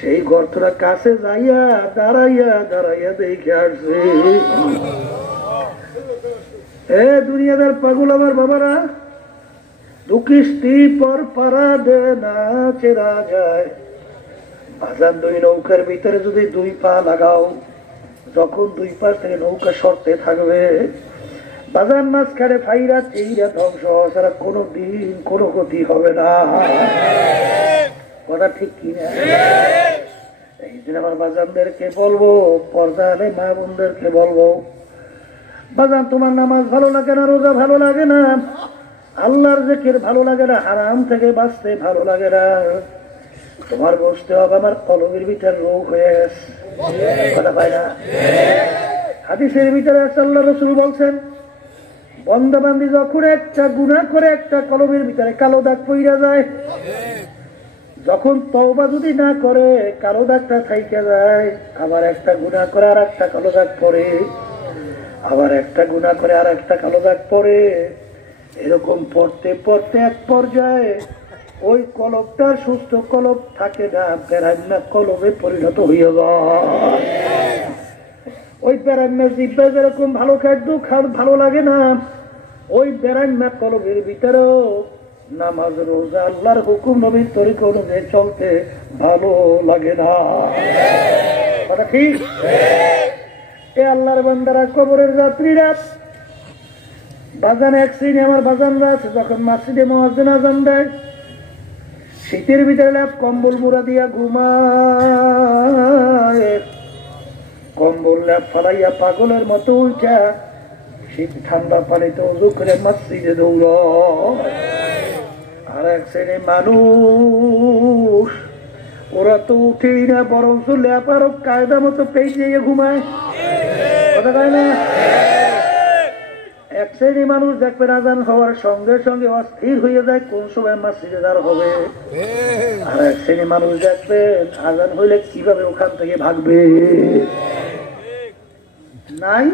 সেই গর্তটা কাছে যাইয়া দাঁড়াইয়া দাঁড়াইয়া দেখে আসছে। এ দুনিয়াদার পাগল আমার বাবারা, দু কিস্তি পর পারা দে না চেরা যায়, বাজার দুই নৌকার ভিতরে যদি দুই পা লাগাও, যখন দুই পাশ থেকে নৌকা সরতে থাকবে, বাজার মাঝখানে ফাইরা চেইরা ধ্বংস ছাড়া কোনো দিন কোনো গতি হবে না। কথা ঠিক কিনা? এই দিন আমার বাজানদেরকে বলবো, পর্দা আলে মা বোনদেরকে বলবো, বাজান তোমার নামাজ ভালো লাগে না, রোজা ভালো লাগে না, আল্লাহর জিকির ভালো লাগে না, হারাম থেকে বাঁচতে ভালো লাগে না, তোমার বসতে হবে আমার কলমের ভিতরে রোগ হয়ে গেছে। কথা পাই না? হাদিসের ভিতরে আল্লাহ রাসূল বলছেন, বান্দা বান্দি যখন একটা গুনাহ করে একটা কলমের ভিতরে কালো দাগ পইরা যায়, যখন তওবা যদি না করে কালো দাগটা থাইকে যায়, আবার একটা গুনাহ করে আর একটা কালো দাগ পড়ে, আবার একটা গুনাহ করে আর একটা কালো দাগ পড়ে, এরকম পড়তে পড়তে এক পর্যায়ে ওই কলবটার সুস্থ কলব থাকে না, বেরান্না কলবে পরিণত হইয়া যায়। ওই বেরান্না জিব্বা যেরকম ভালো খাদ্য ভালো লাগে না, ওই বেরান্না কলবের ভিতরেও নামাজ রোজা আল্লাহর হুকুম নবীর তরিকা অনুযায়ী চলতে ভালো লাগে না। কথা ঠিক? এ আল্লাহর বান্দারা, কবরের যাত্রীরা, বাজান এক শ্রেণী আমার বাজানরা আছে, যখন মসজিদে মুয়াজ্জিন আযান দেয়, শীতের ভিতরে ল্যাপ কম্বল মুড়া দিয়া ঘুমায়, কম্বল ল্যাপ ফালাইয়া পাগলের মতো উঠা শীত ঠান্ডা পানিতে ওযু করে মসজিদে দৌড়ায়। আর এক শ্রেণী মানুষ, ওরা তো উঠেই না, বরং ল্যাপ আরো কায়দা মতো পেয়ে ঘুমায়। কথা কয় না? এক শ্রেণী মানুষ দেখবেন আজান হওয়ার সঙ্গে সঙ্গে অস্থির হয়ে যায় কোন সময় মসজিদে দাঁড় হবে, আর এক শ্রেণী মানুষ দেখবেন আজান হইলে কিভাবে ওখান থেকে ভাগবে। নাই?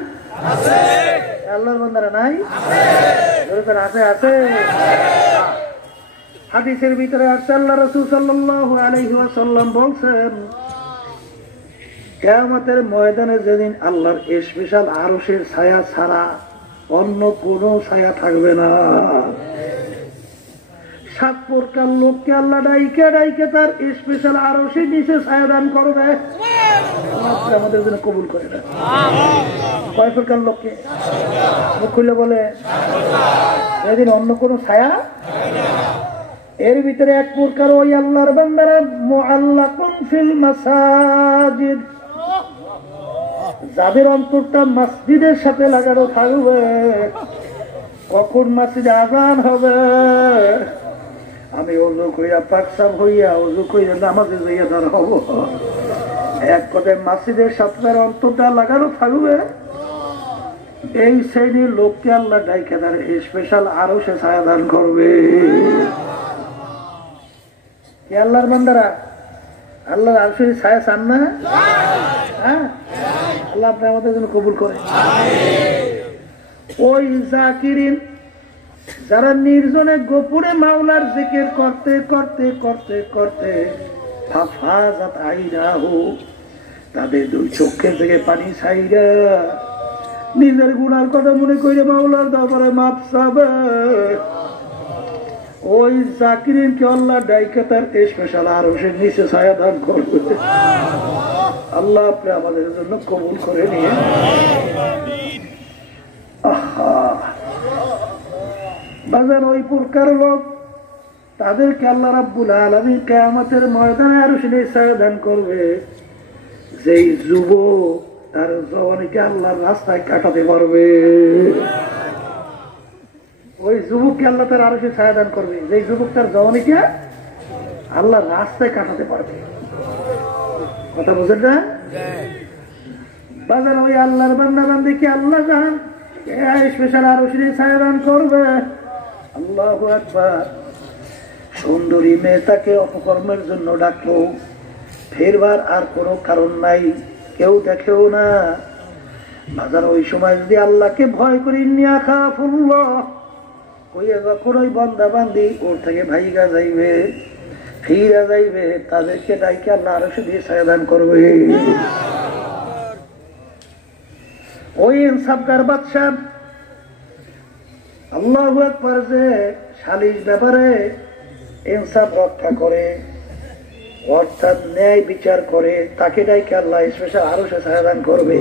আল্লাহর বান্দারা নাই? আছে আছে। হাদিসের ভিতরে আসছে, আল্লাহ রাসূল সাল্লাল্লাহু আলাইহি ওয়াসাল্লাম বলছেন, কিয়ামতের ময়দানে যেদিন আল্লাহর স্পেশাল আরশের ছায়া ছাড়া অন্য কোনো ছায়া থাকবে না, সাত প্রকার লোককে আল্লাহ ডাইকে ডাইকে তার স্পেশাল আরো সে নিচে ছায়া দান করবে। আমাদের জন্য কবুল করে না। কয় প্রকার লোককে মুখ খুলে বলে এদিন অন্য কোন ছায়া। এর ভিতরে এক প্রকার ওই আল্লাহর বান্দারা মুআল্লাকুন ফিল মাসাজিদ, যাদের অন্তরটা মসজিদের সাথে লাগানো থাকবে। কখন মসজিদে আযান হবে আমি ওযু কইরা পাকসাম হইয়া ওযু কইরা নামাজে যাইয়া দাঁড় হব। এক কথায় মসজিদের সাথে অন্তরটা লাগানো থাকবে। এই শ্রেণীর লোককে আল্লাহ ডাইকে তার স্পেশাল আরো সে ছায়া দান করবে। কি আল্লাহর বান্দারা আল্লাহর আরশের ছায়া চান না? হ্যাঁ, আল্লাহ আপনি আমাদের জন্য কবুল করে। ওই জাকিরিন যারা নির্জনে গোপনে মাওলার জিকির করতে করতে করতে করতে ফাফাজাত আইনাহু, তাদের দুই চোখের থেকে পানি ছাইরা নিজের গুনার কথা মনে করে মাওলার দরবারে মাপ চাবে। ওই জাকিরিনকে আল্লাহ ডাইকে তার স্পেশাল আরশের নিচে ছায়া দান করবে। আল্লাহ আপনি আমাদের জন্য কবুল করে নিয়ে। বাজার ওই প্রকার লোক তাদেরকে আল্লাহ রাব্বুল আলামিন কিয়ামতের ময়দানে আরশের নিচে ছায়া দান করবে। যেই যুবক তার জওয়ানিকে আল্লাহর রাস্তায় কাটাতে পারবে, ওই যুবককে আল্লাহ তার আরশের ছায়া দান করবে। যেই যুবক তার জওয়ানিকে আল্লাহর রাস্তায় কাটাতে পারবে। কথা বুঝেন না? বাজার ওই আল্লাহর বান্দা বান্দিকে আল্লাহ জান স্পেশাল আরশের ছায়া দান করবে। আল্লাহু আকবার। সুন্দরী মেয়ে তাকে অপকর্মের জন্য ডাকলো, ফেরবার আর কোনো কারণ নাই, কেউ দেখেও না। বাজার ওই সময় যদি আল্লাহকে ভয় করি নিয়া খাফুল্লাহ কইয়া যখন ওই বান্দা বান্দি ওর থেকে ভাইগা যাইবে ফিরা যাইবে, তাদেরকে ডাইকে আল্লাহ আরশে দিয়ে ছায়া দান করবে। ওই ইনসাফগার বাদশা আল্লাহু আকবার যে সালিশ ব্যাপারে ইনসাফ রক্ষা করে অর্থাৎ ন্যায় বিচার করে, তাকে ডাইকে আল্লাহ স্পেশাল আরশে ছায়া দান করবে।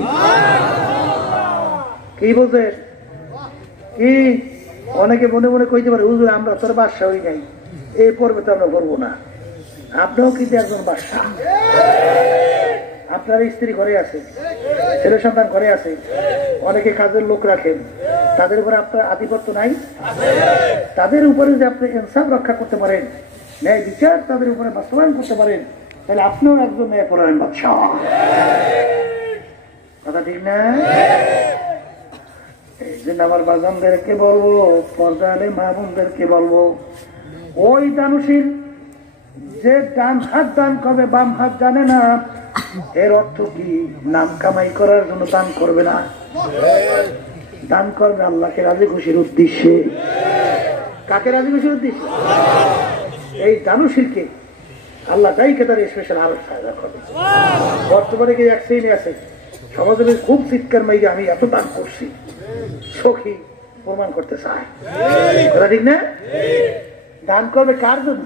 কি বোঝে? কি অনেকে মনে মনে কইতে পারে হুজুর আমরা তোর বাদশা হই নাই, এই পর্বে তো আমরা করবো না। আপনিও কিন্তু একজন বাদশা। আপনার স্ত্রী ঘরে আছে, ছেলে সন্তান ঘরে আছে, অনেকে কাজের লোক রাখেন, তাদের উপরে আপনার আধিপত্য নাই? তাদের উপরে যদি আপনি ইনসাফ রক্ষা করতে পারেন, ন্যায় বিচার তাদের উপরে বাস্তবায়ন করতে পারেন, তাহলে আপনিও একজন ন্যায়পরায়ণ বাদশা। কথা ঠিক না? এই জন্য আমার বাজানদেরকে বলবো, পর্দালে মা বোনদেরকে বলবো, ওই দানশীল যে ডান হাত দান করবে বাম হাত জানে না, এর অর্থ কি? নাম কামাই করার জন্য দান করবে না, দান করবে আল্লাহকে রাজি খুশির উদ্দেশ্যে। কাকে রাজি খুশির উদ্দেশ্যে? এই দানশীলকে আল্লাহ ডাইকে তার স্পেশাল আরো সাহায্য করবে। বর্তমানে কি এক শ্রেণী আছে সমাজে খুব চিৎকার মাইকে আমি এত দান করছি, সখী প্রমাণ করতে চায়। কথা ঠিক না? দান করবে কার জন্য?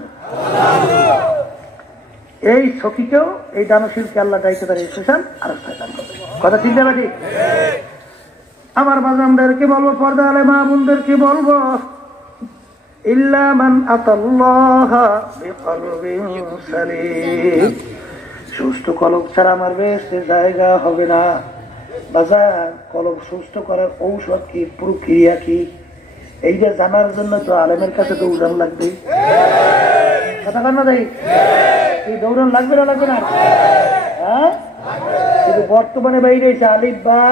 এই সখীকেও এই দানশীলকে আল্লাহ দায়িত্ব তার স্পেশাল আরো দান করবে। কথা ঠিক না? ঠিক। আমার বাজানদেরকে বলবো, পর্দা আলে মা বোনদেরকে বলবো, ইল্লা মান আতাল্লাহ বিকলবিন সালিম, সুস্থ কলব ছাড়া আমার বেহেশতে জায়গা হবে না। বাজার কলব সুস্থ করার ঔষধ কি, প্রক্রিয়া কি, এইটা জানার জন্য তো আলেমের কাছে দৌড়ান লাগবে। কথা বল না দেই, এই দৌড়ান লাগবে না? লাগবে না? হ্যাঁ, কিন্তু বর্তমানে বাইরে আলিফ বা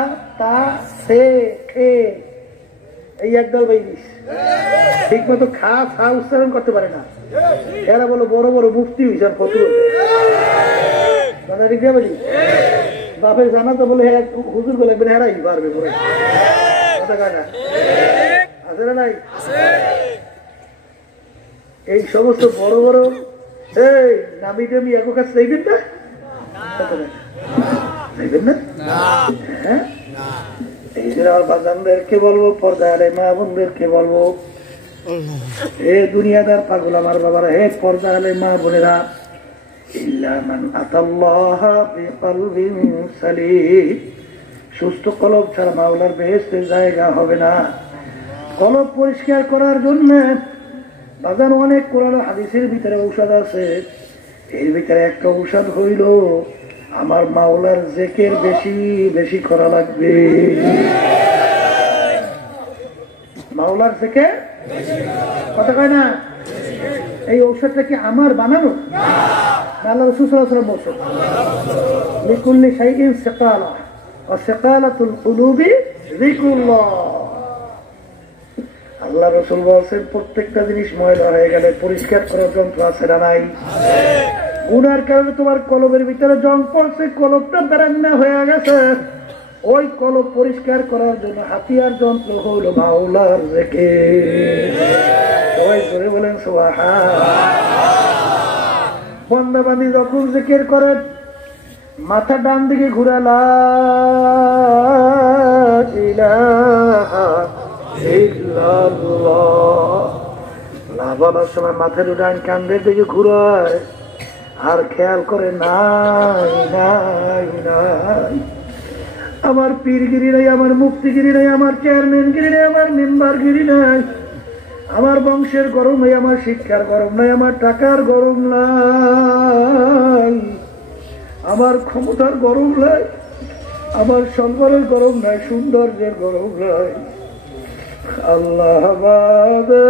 তা সে খে এই একদল বাইরে ঠিক মতো খা ফা উচ্চারণ করতে পারে না। এরা বলো বড় বড় মুফতি হয়েছে ফতুর। কথা ঠিক আছে? বাপের জানা তো বলে হুজুর বলে হেরাই পারবে পরে। কথা কাটা আছে না নাই? এই সমস্ত বড় বড় এই নামি দামি এক কাছে চাইবেন না? চাইবেন না? হ্যাঁ, এই যে আমার বাজানদেরকে বলবো, পর্দায় মা বোনদেরকে বলবো, হে দুনিয়াদার পাগল আমার বাবারা, হে পর্দা আলে মা বোনেরা, ইল্লা মান আতাল্লাহা বিকলবিন সালিম, সুস্থ কলব ছাড়া মাওলার বেহেশতের জায়গা হবে না। কলব পরিষ্কার করার জন্য বাজান অনেক কোরআন হাদিসের ভিতরে ঔষধ আছে। এর ভিতরে একটা ঔষধ হইল আমার মাওলার জিকির বেশি বেশি করা লাগবে। মাওলার জিকির কথা কয় না। এই ঔষধটা কি আমার বানানো? আল্লাহ রাসূল সাল্লাল্লাহু আলাইহি ওয়াসাল্লাম বলেছেন, লিকুল্লি শাইইন সিকালা ওয়া সিকালাতুল কুলুবি যিকরুল্লাহ। আল্লাহ রাসূল বলেছেন প্রত্যেকটা জিনিস ময়লা হয়ে গেলে পরিষ্কার করার যন্ত্র আছে না নাই? গুনার কারণে তোমার কলবের ভিতরে জং পড়ছে, কলবটা বেরান্না হয়ে গেছে, ওই কলব পরিষ্কার করার জন্য হাতিয়ার যন্ত্র হইল মাওলার জিকির। সবাই করে বলেন সুবহানাল্লাহ। বান্দা বান্দী যখন জিকির করে মাথা ডান দিকে ঘুরে লা ইলাহা ইল্লাল্লাহ লা বলার সময় মাথাটা ডান কানের দিকে ঘুরায় আর খেয়াল করে নাই নাই নাই, আমার পীরগিরি নাই, আমার মুক্তিগিরি নাই, আমার চেয়ারম্যানগিরি নাই, আমার মেম্বারগিরি নাই, আমার বংশের গরম নাই, আমার শিক্ষার গরম নাই, আমার টাকার গরম নাই, আমার ক্ষমতার গরম নাই, আমার সম্পদের গরম নাই, সৌন্দর্যের গরম নাই, আল্লাহ বাদে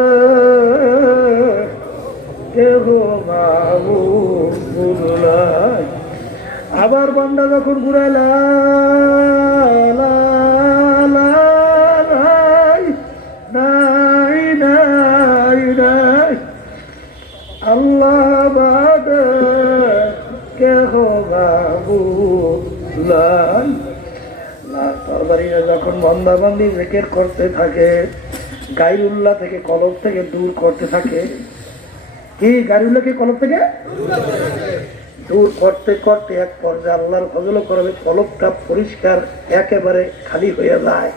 কেহ মাবুদ নাই। আবার বান্দা যখন ঘুরায় নাই নাই নাই, আল্লাহ বাদে কেহ মাবুদ নাই। তরবারিরা যখন বান্দা বান্দি জিকির করতে থাকে, গায়রুল্লাহ থেকে কলব থেকে দূর করতে থাকে। কি গায়রুল্লাহকে কলব থেকে দূর করতে করতে এক পর্যায়ে আল্লাহর ফজল করবে কলবটা পরিষ্কার একেবারে খালি হয়ে যায়।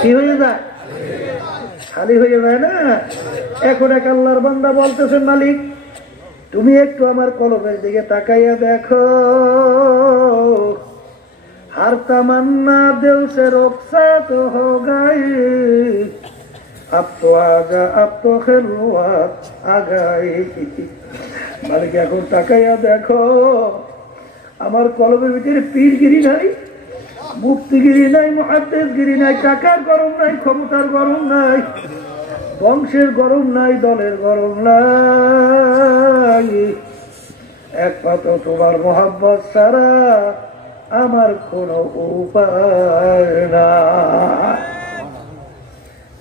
কি হয়ে যায়? খালি হয়ে যায় না। এখন এক আল্লাহর বান্দা বলতেছেন, মালিক তুমি একটু আমার কলবের দিকে তাকাইয়া দেখো, हर तमन्ना दिल से रुखसत हो गई, अब तो आजा अब तो खिलवत आ गई। मालिक এখন তাকাইয়া দেখো, আমার কলবের ভিতরে পীরগিরি নাই, মুক্তিগিরি নাই, মুহাদ্দিসগিরি নাই, টাকার গরম নাই, ক্ষমতার গরম নাই, বংশের গরম নাই, দলের গরম নাই, একমাত্র তোমার মোহাব্বত ছাড়া আমার কোনো উপায় নাই।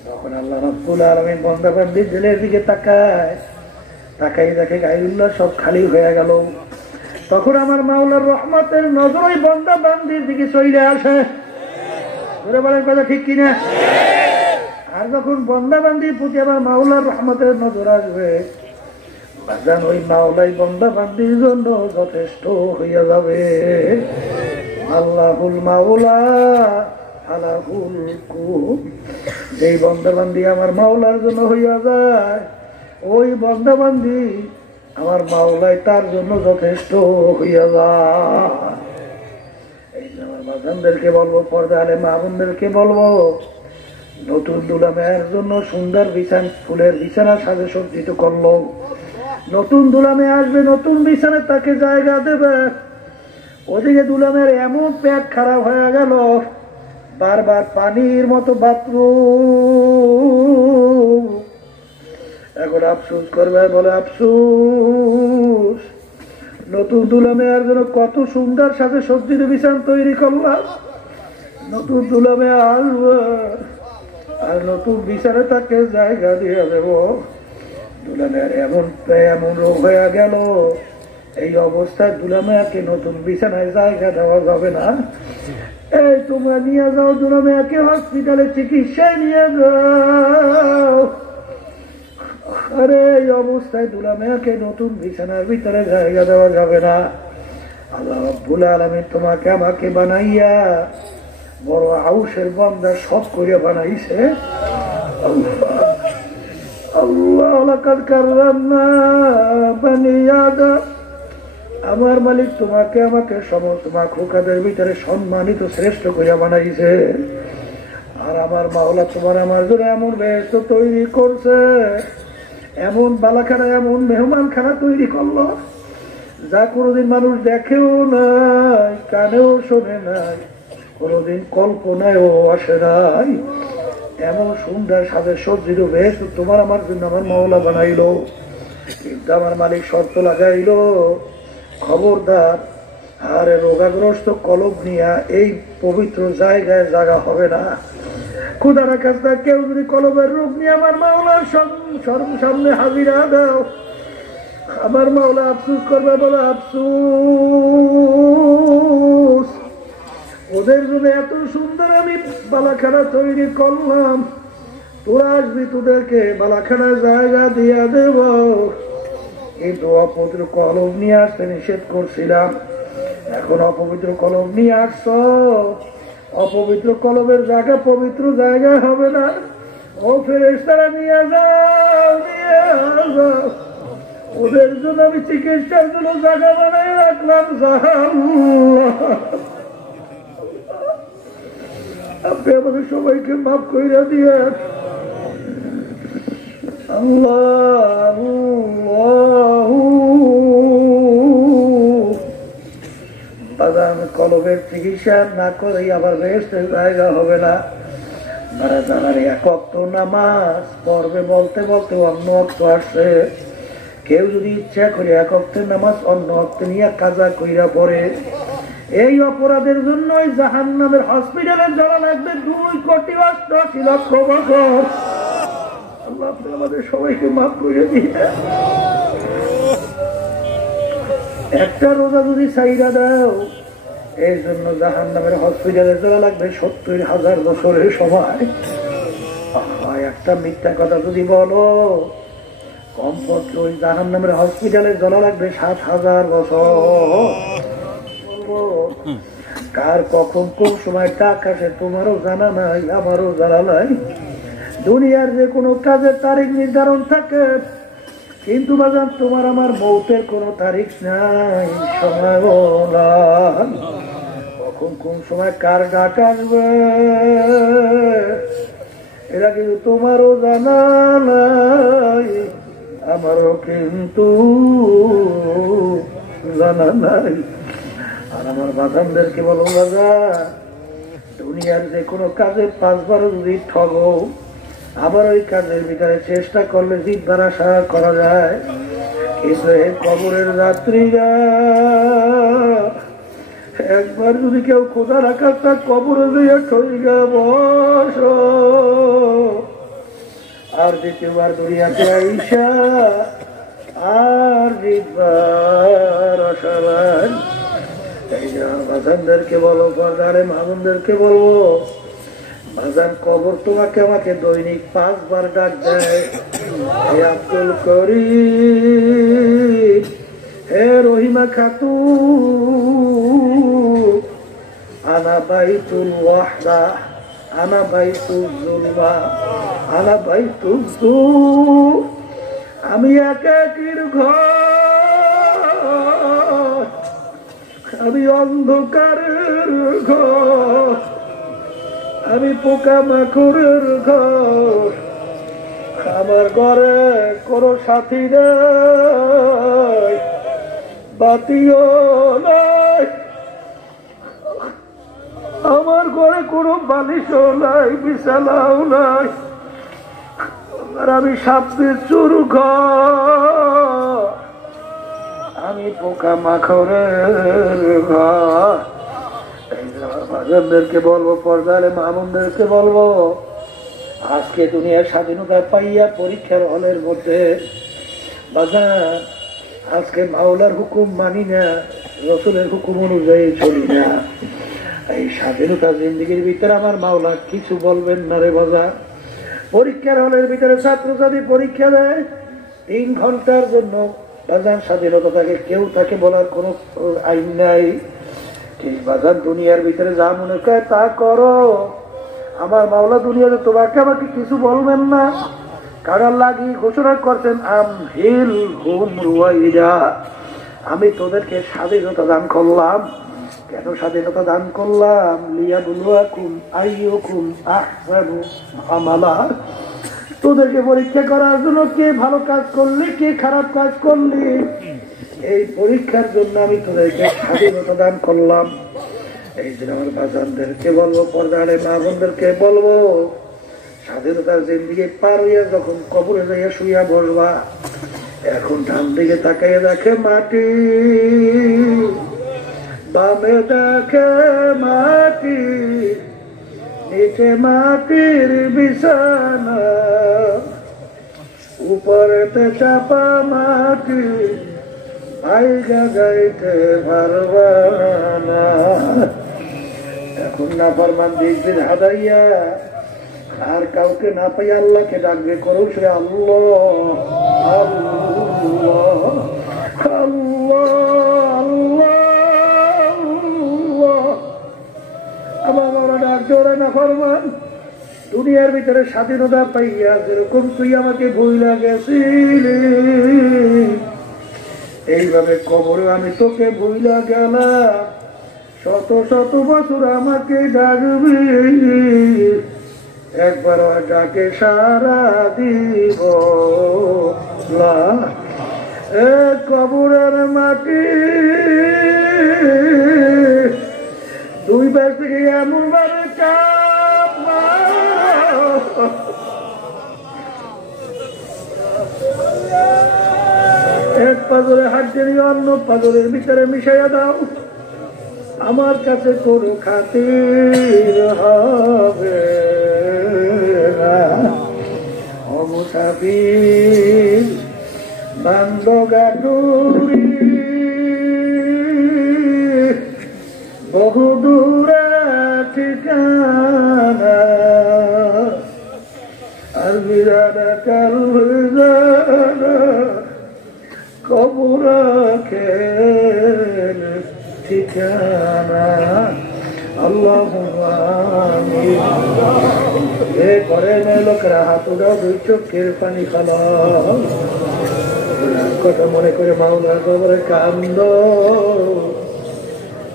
যখন আল্লাহ রাব্বুল আলামিন বান্দা বান্দির দিলের দিকে তাকায়, তাকাই দেখে গায়রুল্লাহ সব খালি হয়ে গেল, তখন আমার মাওলার রহমতের নজর ওই বান্দা বান্দির দিকে চলে আসে। ধরে বলেন কথা ঠিক কিনা? আর যখন বান্দা বান্দির প্রতি আমার মাওলার রহমতের নজর আসবে, বাজান ওই মাওলাই বান্দা বান্দির জন্য যথেষ্ট হইয়া যাবে। আল্লাহুল মাওলা আলাহুল কুল, যেই বান্দা বান্দি আমার মাওলার জন্য হইয়া যায়, ওই বান্দা বান্দি আমার মাওলাই তার জন্য যথেষ্ট হইয়া যায়। এই যে আমার বাজানদেরকে বলবো, পর্দা আলে মা বোনদেরকে বলবো, নতুন দুলা মেয়ের জন্য সুন্দর বিছানা, ফুলের বিছানা সাজে সজ্জিত করলো। নতুন দুলা মেয়ে আসবে, নতুন বিছানায় তাকে জায়গা দেবে। ওদিকে দুলামের এমন পেট খারাপ হয়ে গেল, বারবার পানির মতো বাথরুম। এখন আফসোস করবে, বলে আফসোস, নতুন দুলামেয়ার জন্য কত সুন্দর সাথে সজ্জিত বিছানা তৈরি করলাম, নতুন দুলামেয়া আসবে আর নতুন বিছানায় তাকে জায়গা দিয়ে দেব। দুলামেয়ার এমন রোগ হয়ে গেল, এই অবস্থায় দুলামেয়াকে নতুন বিছানায় জায়গা দেওয়া যাবে না। এই তোমরা নিয়ে যাও দুলামেয়াকে হসপিটালে চিকিৎসায় নিয়ে যাও। আরে এই অবস্থায় দুলামেয়াকে নতুন বিছানার ভিতরে জায়গা দেওয়া যাবে না। আল্লাহ রাব্বুল আলামিন তোমাকে আমাকে বানাইয়া বড় আউশের বান্দা সব করে বানাইছে। ওয়ালাকাদ কাররামনা বানি আদম, আমার মালিক তোমাকে আমাকে সমস্ত মাখলুকাতের ভিতরে সম্মানিত শ্রেষ্ঠ করিয়া বানাইছে। আর আমার মাওলা তোমার আমার জন্য এমন বেহেশত তৈরি করছে, এমন বালাখানা এমন মেহমানখানা তৈরি করলো যা কোনোদিন মানুষ দেখেও নাই, কানেও শোনে নাই, কোনোদিন কল্পনায়ও আসে নাই। এমন সুন্দর সাজে সজ্জিত বেহেশত তোমার আমার জন্য আমার মাওলা বানাইলো। কিন্তু আমার মালিক শর্ত লাগাইলো, খবরদার আরে রোগাগ্রস্ত কলব নিয়া এই পবিত্র জায়গায় জায়গা হবে না। খুদার কাছে কেউ যদি কলবের রোগ নিয়ে আমার মাওলার সামনে হাজিরা দাও, আমার মাওলা আফসুস করবে, বলে আফসুস, ওদের জন্য এত সুন্দর আমি বালাখানা তৈরি করলাম, তোরা আসবি, তোদেরকে বালাখানার জায়গা দিয়ে দেব। কিন্তু অপবিত্র কলম নিয়ে আসতে নিষেধ করছিলাম, এখন অপবিত্র কলম নিয়ে আসছ, অপবিত্র কলমের জায়গা পবিত্র জায়গায় হবে না। ও ফেরেশতারা নিয়ে যাও, নিয়ে যাও, ওদের জন্য আমি চিকিৎসার জন্য জায়গা বানাই রাখলাম। আপনি আমাদের সবাইকে মাফ কইরা দিয়ে আল্লাহ কলবের চিকিৎসা না করে আবার বেহেশতের জায়গা হবে না। এক ওয়াক্ত নামাজ পড়বে বলতে বলতে অন্য ওয়াক্ত আসছে, কেউ যদি ইচ্ছা করে এক ওয়াক্তের নামাজ অন্য ওয়াক্তে নিয়ে কাজা কইরা পড়ে, এই অপরাধের জন্য জাহান্নামের হসপিটালে যাওয়া লাগবে 2,88,00,000 বছর। আল্লাহ আপনি আমাদের সবাইকে মাফ করে দিয়ে একটা রোজা যদি চাইরা দাও, এই জন্য জাহান্নামের হসপিটালে যাওয়া লাগবে 70,000 বছরের সময়। একটা মিথ্যা কথা যদি বলো, কমপক্ষে ওই জাহান্নামের হসপিটালে যাওয়া লাগবে 7,000 বছর। কার কখন কোন সময় টাকা আসে তোমারও জানা নাই, আমারও জানা নাই। দুনিয়ার যে কোনো কাজের তারিখ নির্ধারণ থাকে, কিন্তু বাজান তোমার আমার মৌতের কোনো তারিখ নাই, সময় নাই। কখন কোন সময় কার ডাক আসবে এরা কিন্তু তোমারও জানা নাই, আমারও কিন্তু জানা নাই। আর আমার বাজানদেরকে বলো, বাজান দুনিয়ার যে কোনো কাজে 5 বার যদি ঠগো, আবার ওই কাজের ভিতরে চেষ্টা করলে জিতবার আশা করা যায়। কিন্তু এই কবরের যাত্রীরা একবার যদি কেউ খোদা রাখার তা কবরে দিয়ে ঠইগা বস, আর দ্বিতীয়বার দুনিয়াতে আইসা আর জিতবার আশা নাই। বাজানদেরকে বলো, বাজারে মামুনদেরকে বলবো, বাজান কবর তোমাকে আমাকে দৈনিক 5 বার ডাক দেয়। হে আব্দুল করিম, হে রহিমা খাতু, আনা বাইতুল ওয়াহদা, আনা বাইতুল জুলমা, আনা বাইতুল জুল, আমি একাকির ঘর, আমি অন্ধকারের ঘর, আমি পোকা মাকড়ের ঘর, আমার ঘরে কোনো সাথী নাই, বাতিও নাই, আমার ঘরে কোনো বালিশও নাই, বিছানাও নাই, আর আমি সাপের চুর ঘর, আমি পোকা মাকড়ের ঘর। বাজানদেরকে বলবো, পর্দারে মামুনদেরকে বলবো, আজকে দুনিয়ার স্বাধীনতা পাইয়া পরীক্ষার হলের মধ্যে বাজান আজকে মাওলার হুকুম মানি না, রসুলের হুকুম অনুযায়ী চলি না। এই স্বাধীনতা জিন্দিগির ভিতরে আমার মাওলা কিছু বলবেন না রে বাজান। পরীক্ষার হলের ভিতরে ছাত্রছাত্রী পরীক্ষা দেয় 3 ঘন্টার জন্য, বাজান স্বাধীনতা থাকে, কেউ তাকে বলার কোনো আইন নাই। ঠিক বাজান দুনিয়ার ভিতরে যা মনে করে তা করো, আমার মাওলা দুনিয়াতে তোমাকে আমাকে কিছু বলবেন না। কারণ লাগি ঘোষণা করছেন আমহিল হুম রুয়াইদা, আমি তোদেরকে স্বাধীনতা দান করলাম। কেন স্বাধীনতা দান করলাম? লিয়াবলুয়াকুম আইয়ুকুম আহসানু আমালা, তোদেরকে পরীক্ষা করার জন্য কে ভালো কাজ করলি কে খারাপ কাজ করলি, এই পরীক্ষার জন্য আমি তোদেরকে স্বাধীনতা দান করলাম। এই জন্য আমার বাজানদেরকে বলবো, পর্দারে মা বোনদেরকে বলবো, স্বাধীনতার জিন্দিগি পার হইয়া যখন কবরে যাইয়া শুইয়া বসবা, এখন ডান দিকে তাকাইয়া দেখে মাটি, বামে দেখে মাটি, নিচে মাটির বিছানা, উপরেতে চাপা মাটি, আইগা যাইতে পারবা না। এখন না পারমান দিন হাদাইয়া আর কাউকে না পাই আল্লাহকে ডাকবে, করো সে আল্লাহ আল্লাহ আল্লাহ আল্লাহ। আবার ওরা ডাক জোরে না ফরমান, দুনিয়ার ভিতরে স্বাধীনতা পাইয়া যেরকম তুই আমাকে ভুইলা গেছিলি, এইভাবে কবরে আমি তোকে ভুইলা গেলাম। শত শত বছর আমাকে ডাকবি, একবার ডাকে সারা দিব না। এ কবরের মাটি দুই পাশ থেকে এমন ভাবে চাপা, এক পাজরে হাঁটতে নিয়ে অন্য পাজরের ভিতরে মিশাইয়া দাও, আমার কাছে কোনো খাতির হবে না। অমুসাফির বান্দগাটুরি বহু দূরে ঠিকানা, আর বিরানা কাল কবর খেল ঠিকানা। আল্লাহুম্মা এ করে লোকেরা হাত উঠাও, দুই চোখের পানি খালা, কথা মনে করে মাওলার কবরে কান্দ,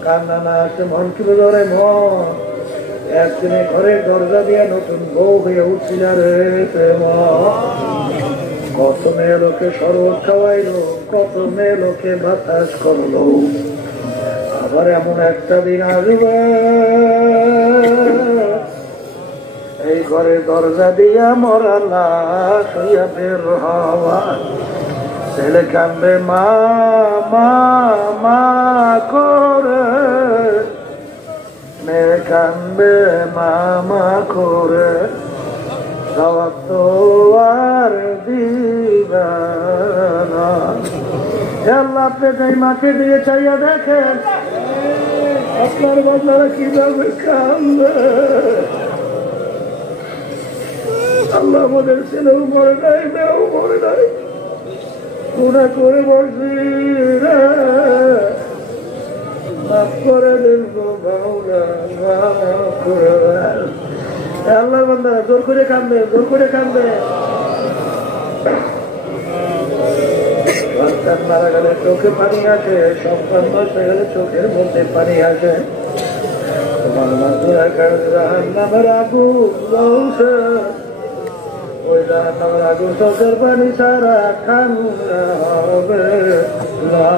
কান্না না আসে মন তুলে ধরে মন। একদিনে ঘরের দরজা দিয়ে নতুন বউ হয়ে উঠছিল রে কত মেয়ে লোকে শরবত খাওয়াইলো, কত মেয়ে লোকে বাতাস করলো, আবার এমন একটা দিন আসবে এই ঘরে দরজা দিয়া মরা লাশ হইয়া বের হওয়া। ছেলে কান্দে মা মা মা করে, মেয়ে কান্দে মামা করে, জবাব তো আর দিবা না। আল্লাহ আপনি এই মাঠে দিয়ে চাইয়া দেখেন আপনার বাচ্চারা কিভাবে কান্দে। আল্লাহ আমাদের ছেলেও মরে নাই, মেয়েও মরে নাই, গুনাহ করে বসছি রে, মাফ করে দেন গো মাওলা, মাফ করে দেন। আল্লাহর বান্দারা জোর করে কান্দে, জোর করে কান্দে। সন্তান মারা গেলে চোখে পানি আসে, সন্তান নষ্ট হয়ে গেলে চোখের মধ্যে পানি আসে। তোমার মাতুরা জাহান্নামের আগুন জ্বলছে, ওই জাহান্নামের আগুন চোখের পানি ছাড়া ঠান্ডা হবে না।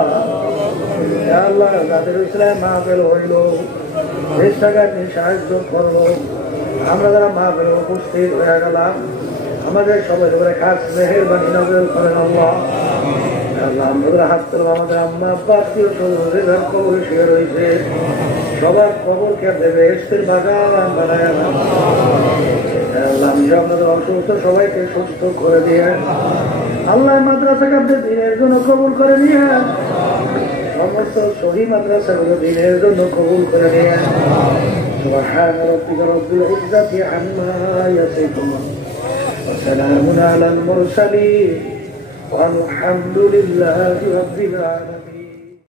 আল্লাহ যাদের ইসলাম মাহফিল হইল, চেষ্টাগার নিয়ে সাহায্য করলো, আমরা যারা মাহফিলে উপস্থিত হয়ে গেলাম, আমাদের সবাই করে খাস মেহেরবানি নজর করেন আল্লাহ। আমাদের হাত তোলা, আমাদের আম্মা আব্বা আত্মীয় স্বজন কবরে শুয়ে রয়েছে, সবার কবরকে দেবে এসের বাগান বানায়। আল্লাহ আপনাদের অসুস্থ সবাইকে সুস্থ করে দিয়ে আল্লাহ মাদ্রাসাকে আপনাদের দিনের জন্য কবুল করে নিয়ে, সমস্ত সহি মাদ্রাসাগুলো দিনের জন্য কবুল করে নিয়ে। سبحان ربك رب العزة عما يصفون وسلام على المرسلين والحمد لله رب العالمين.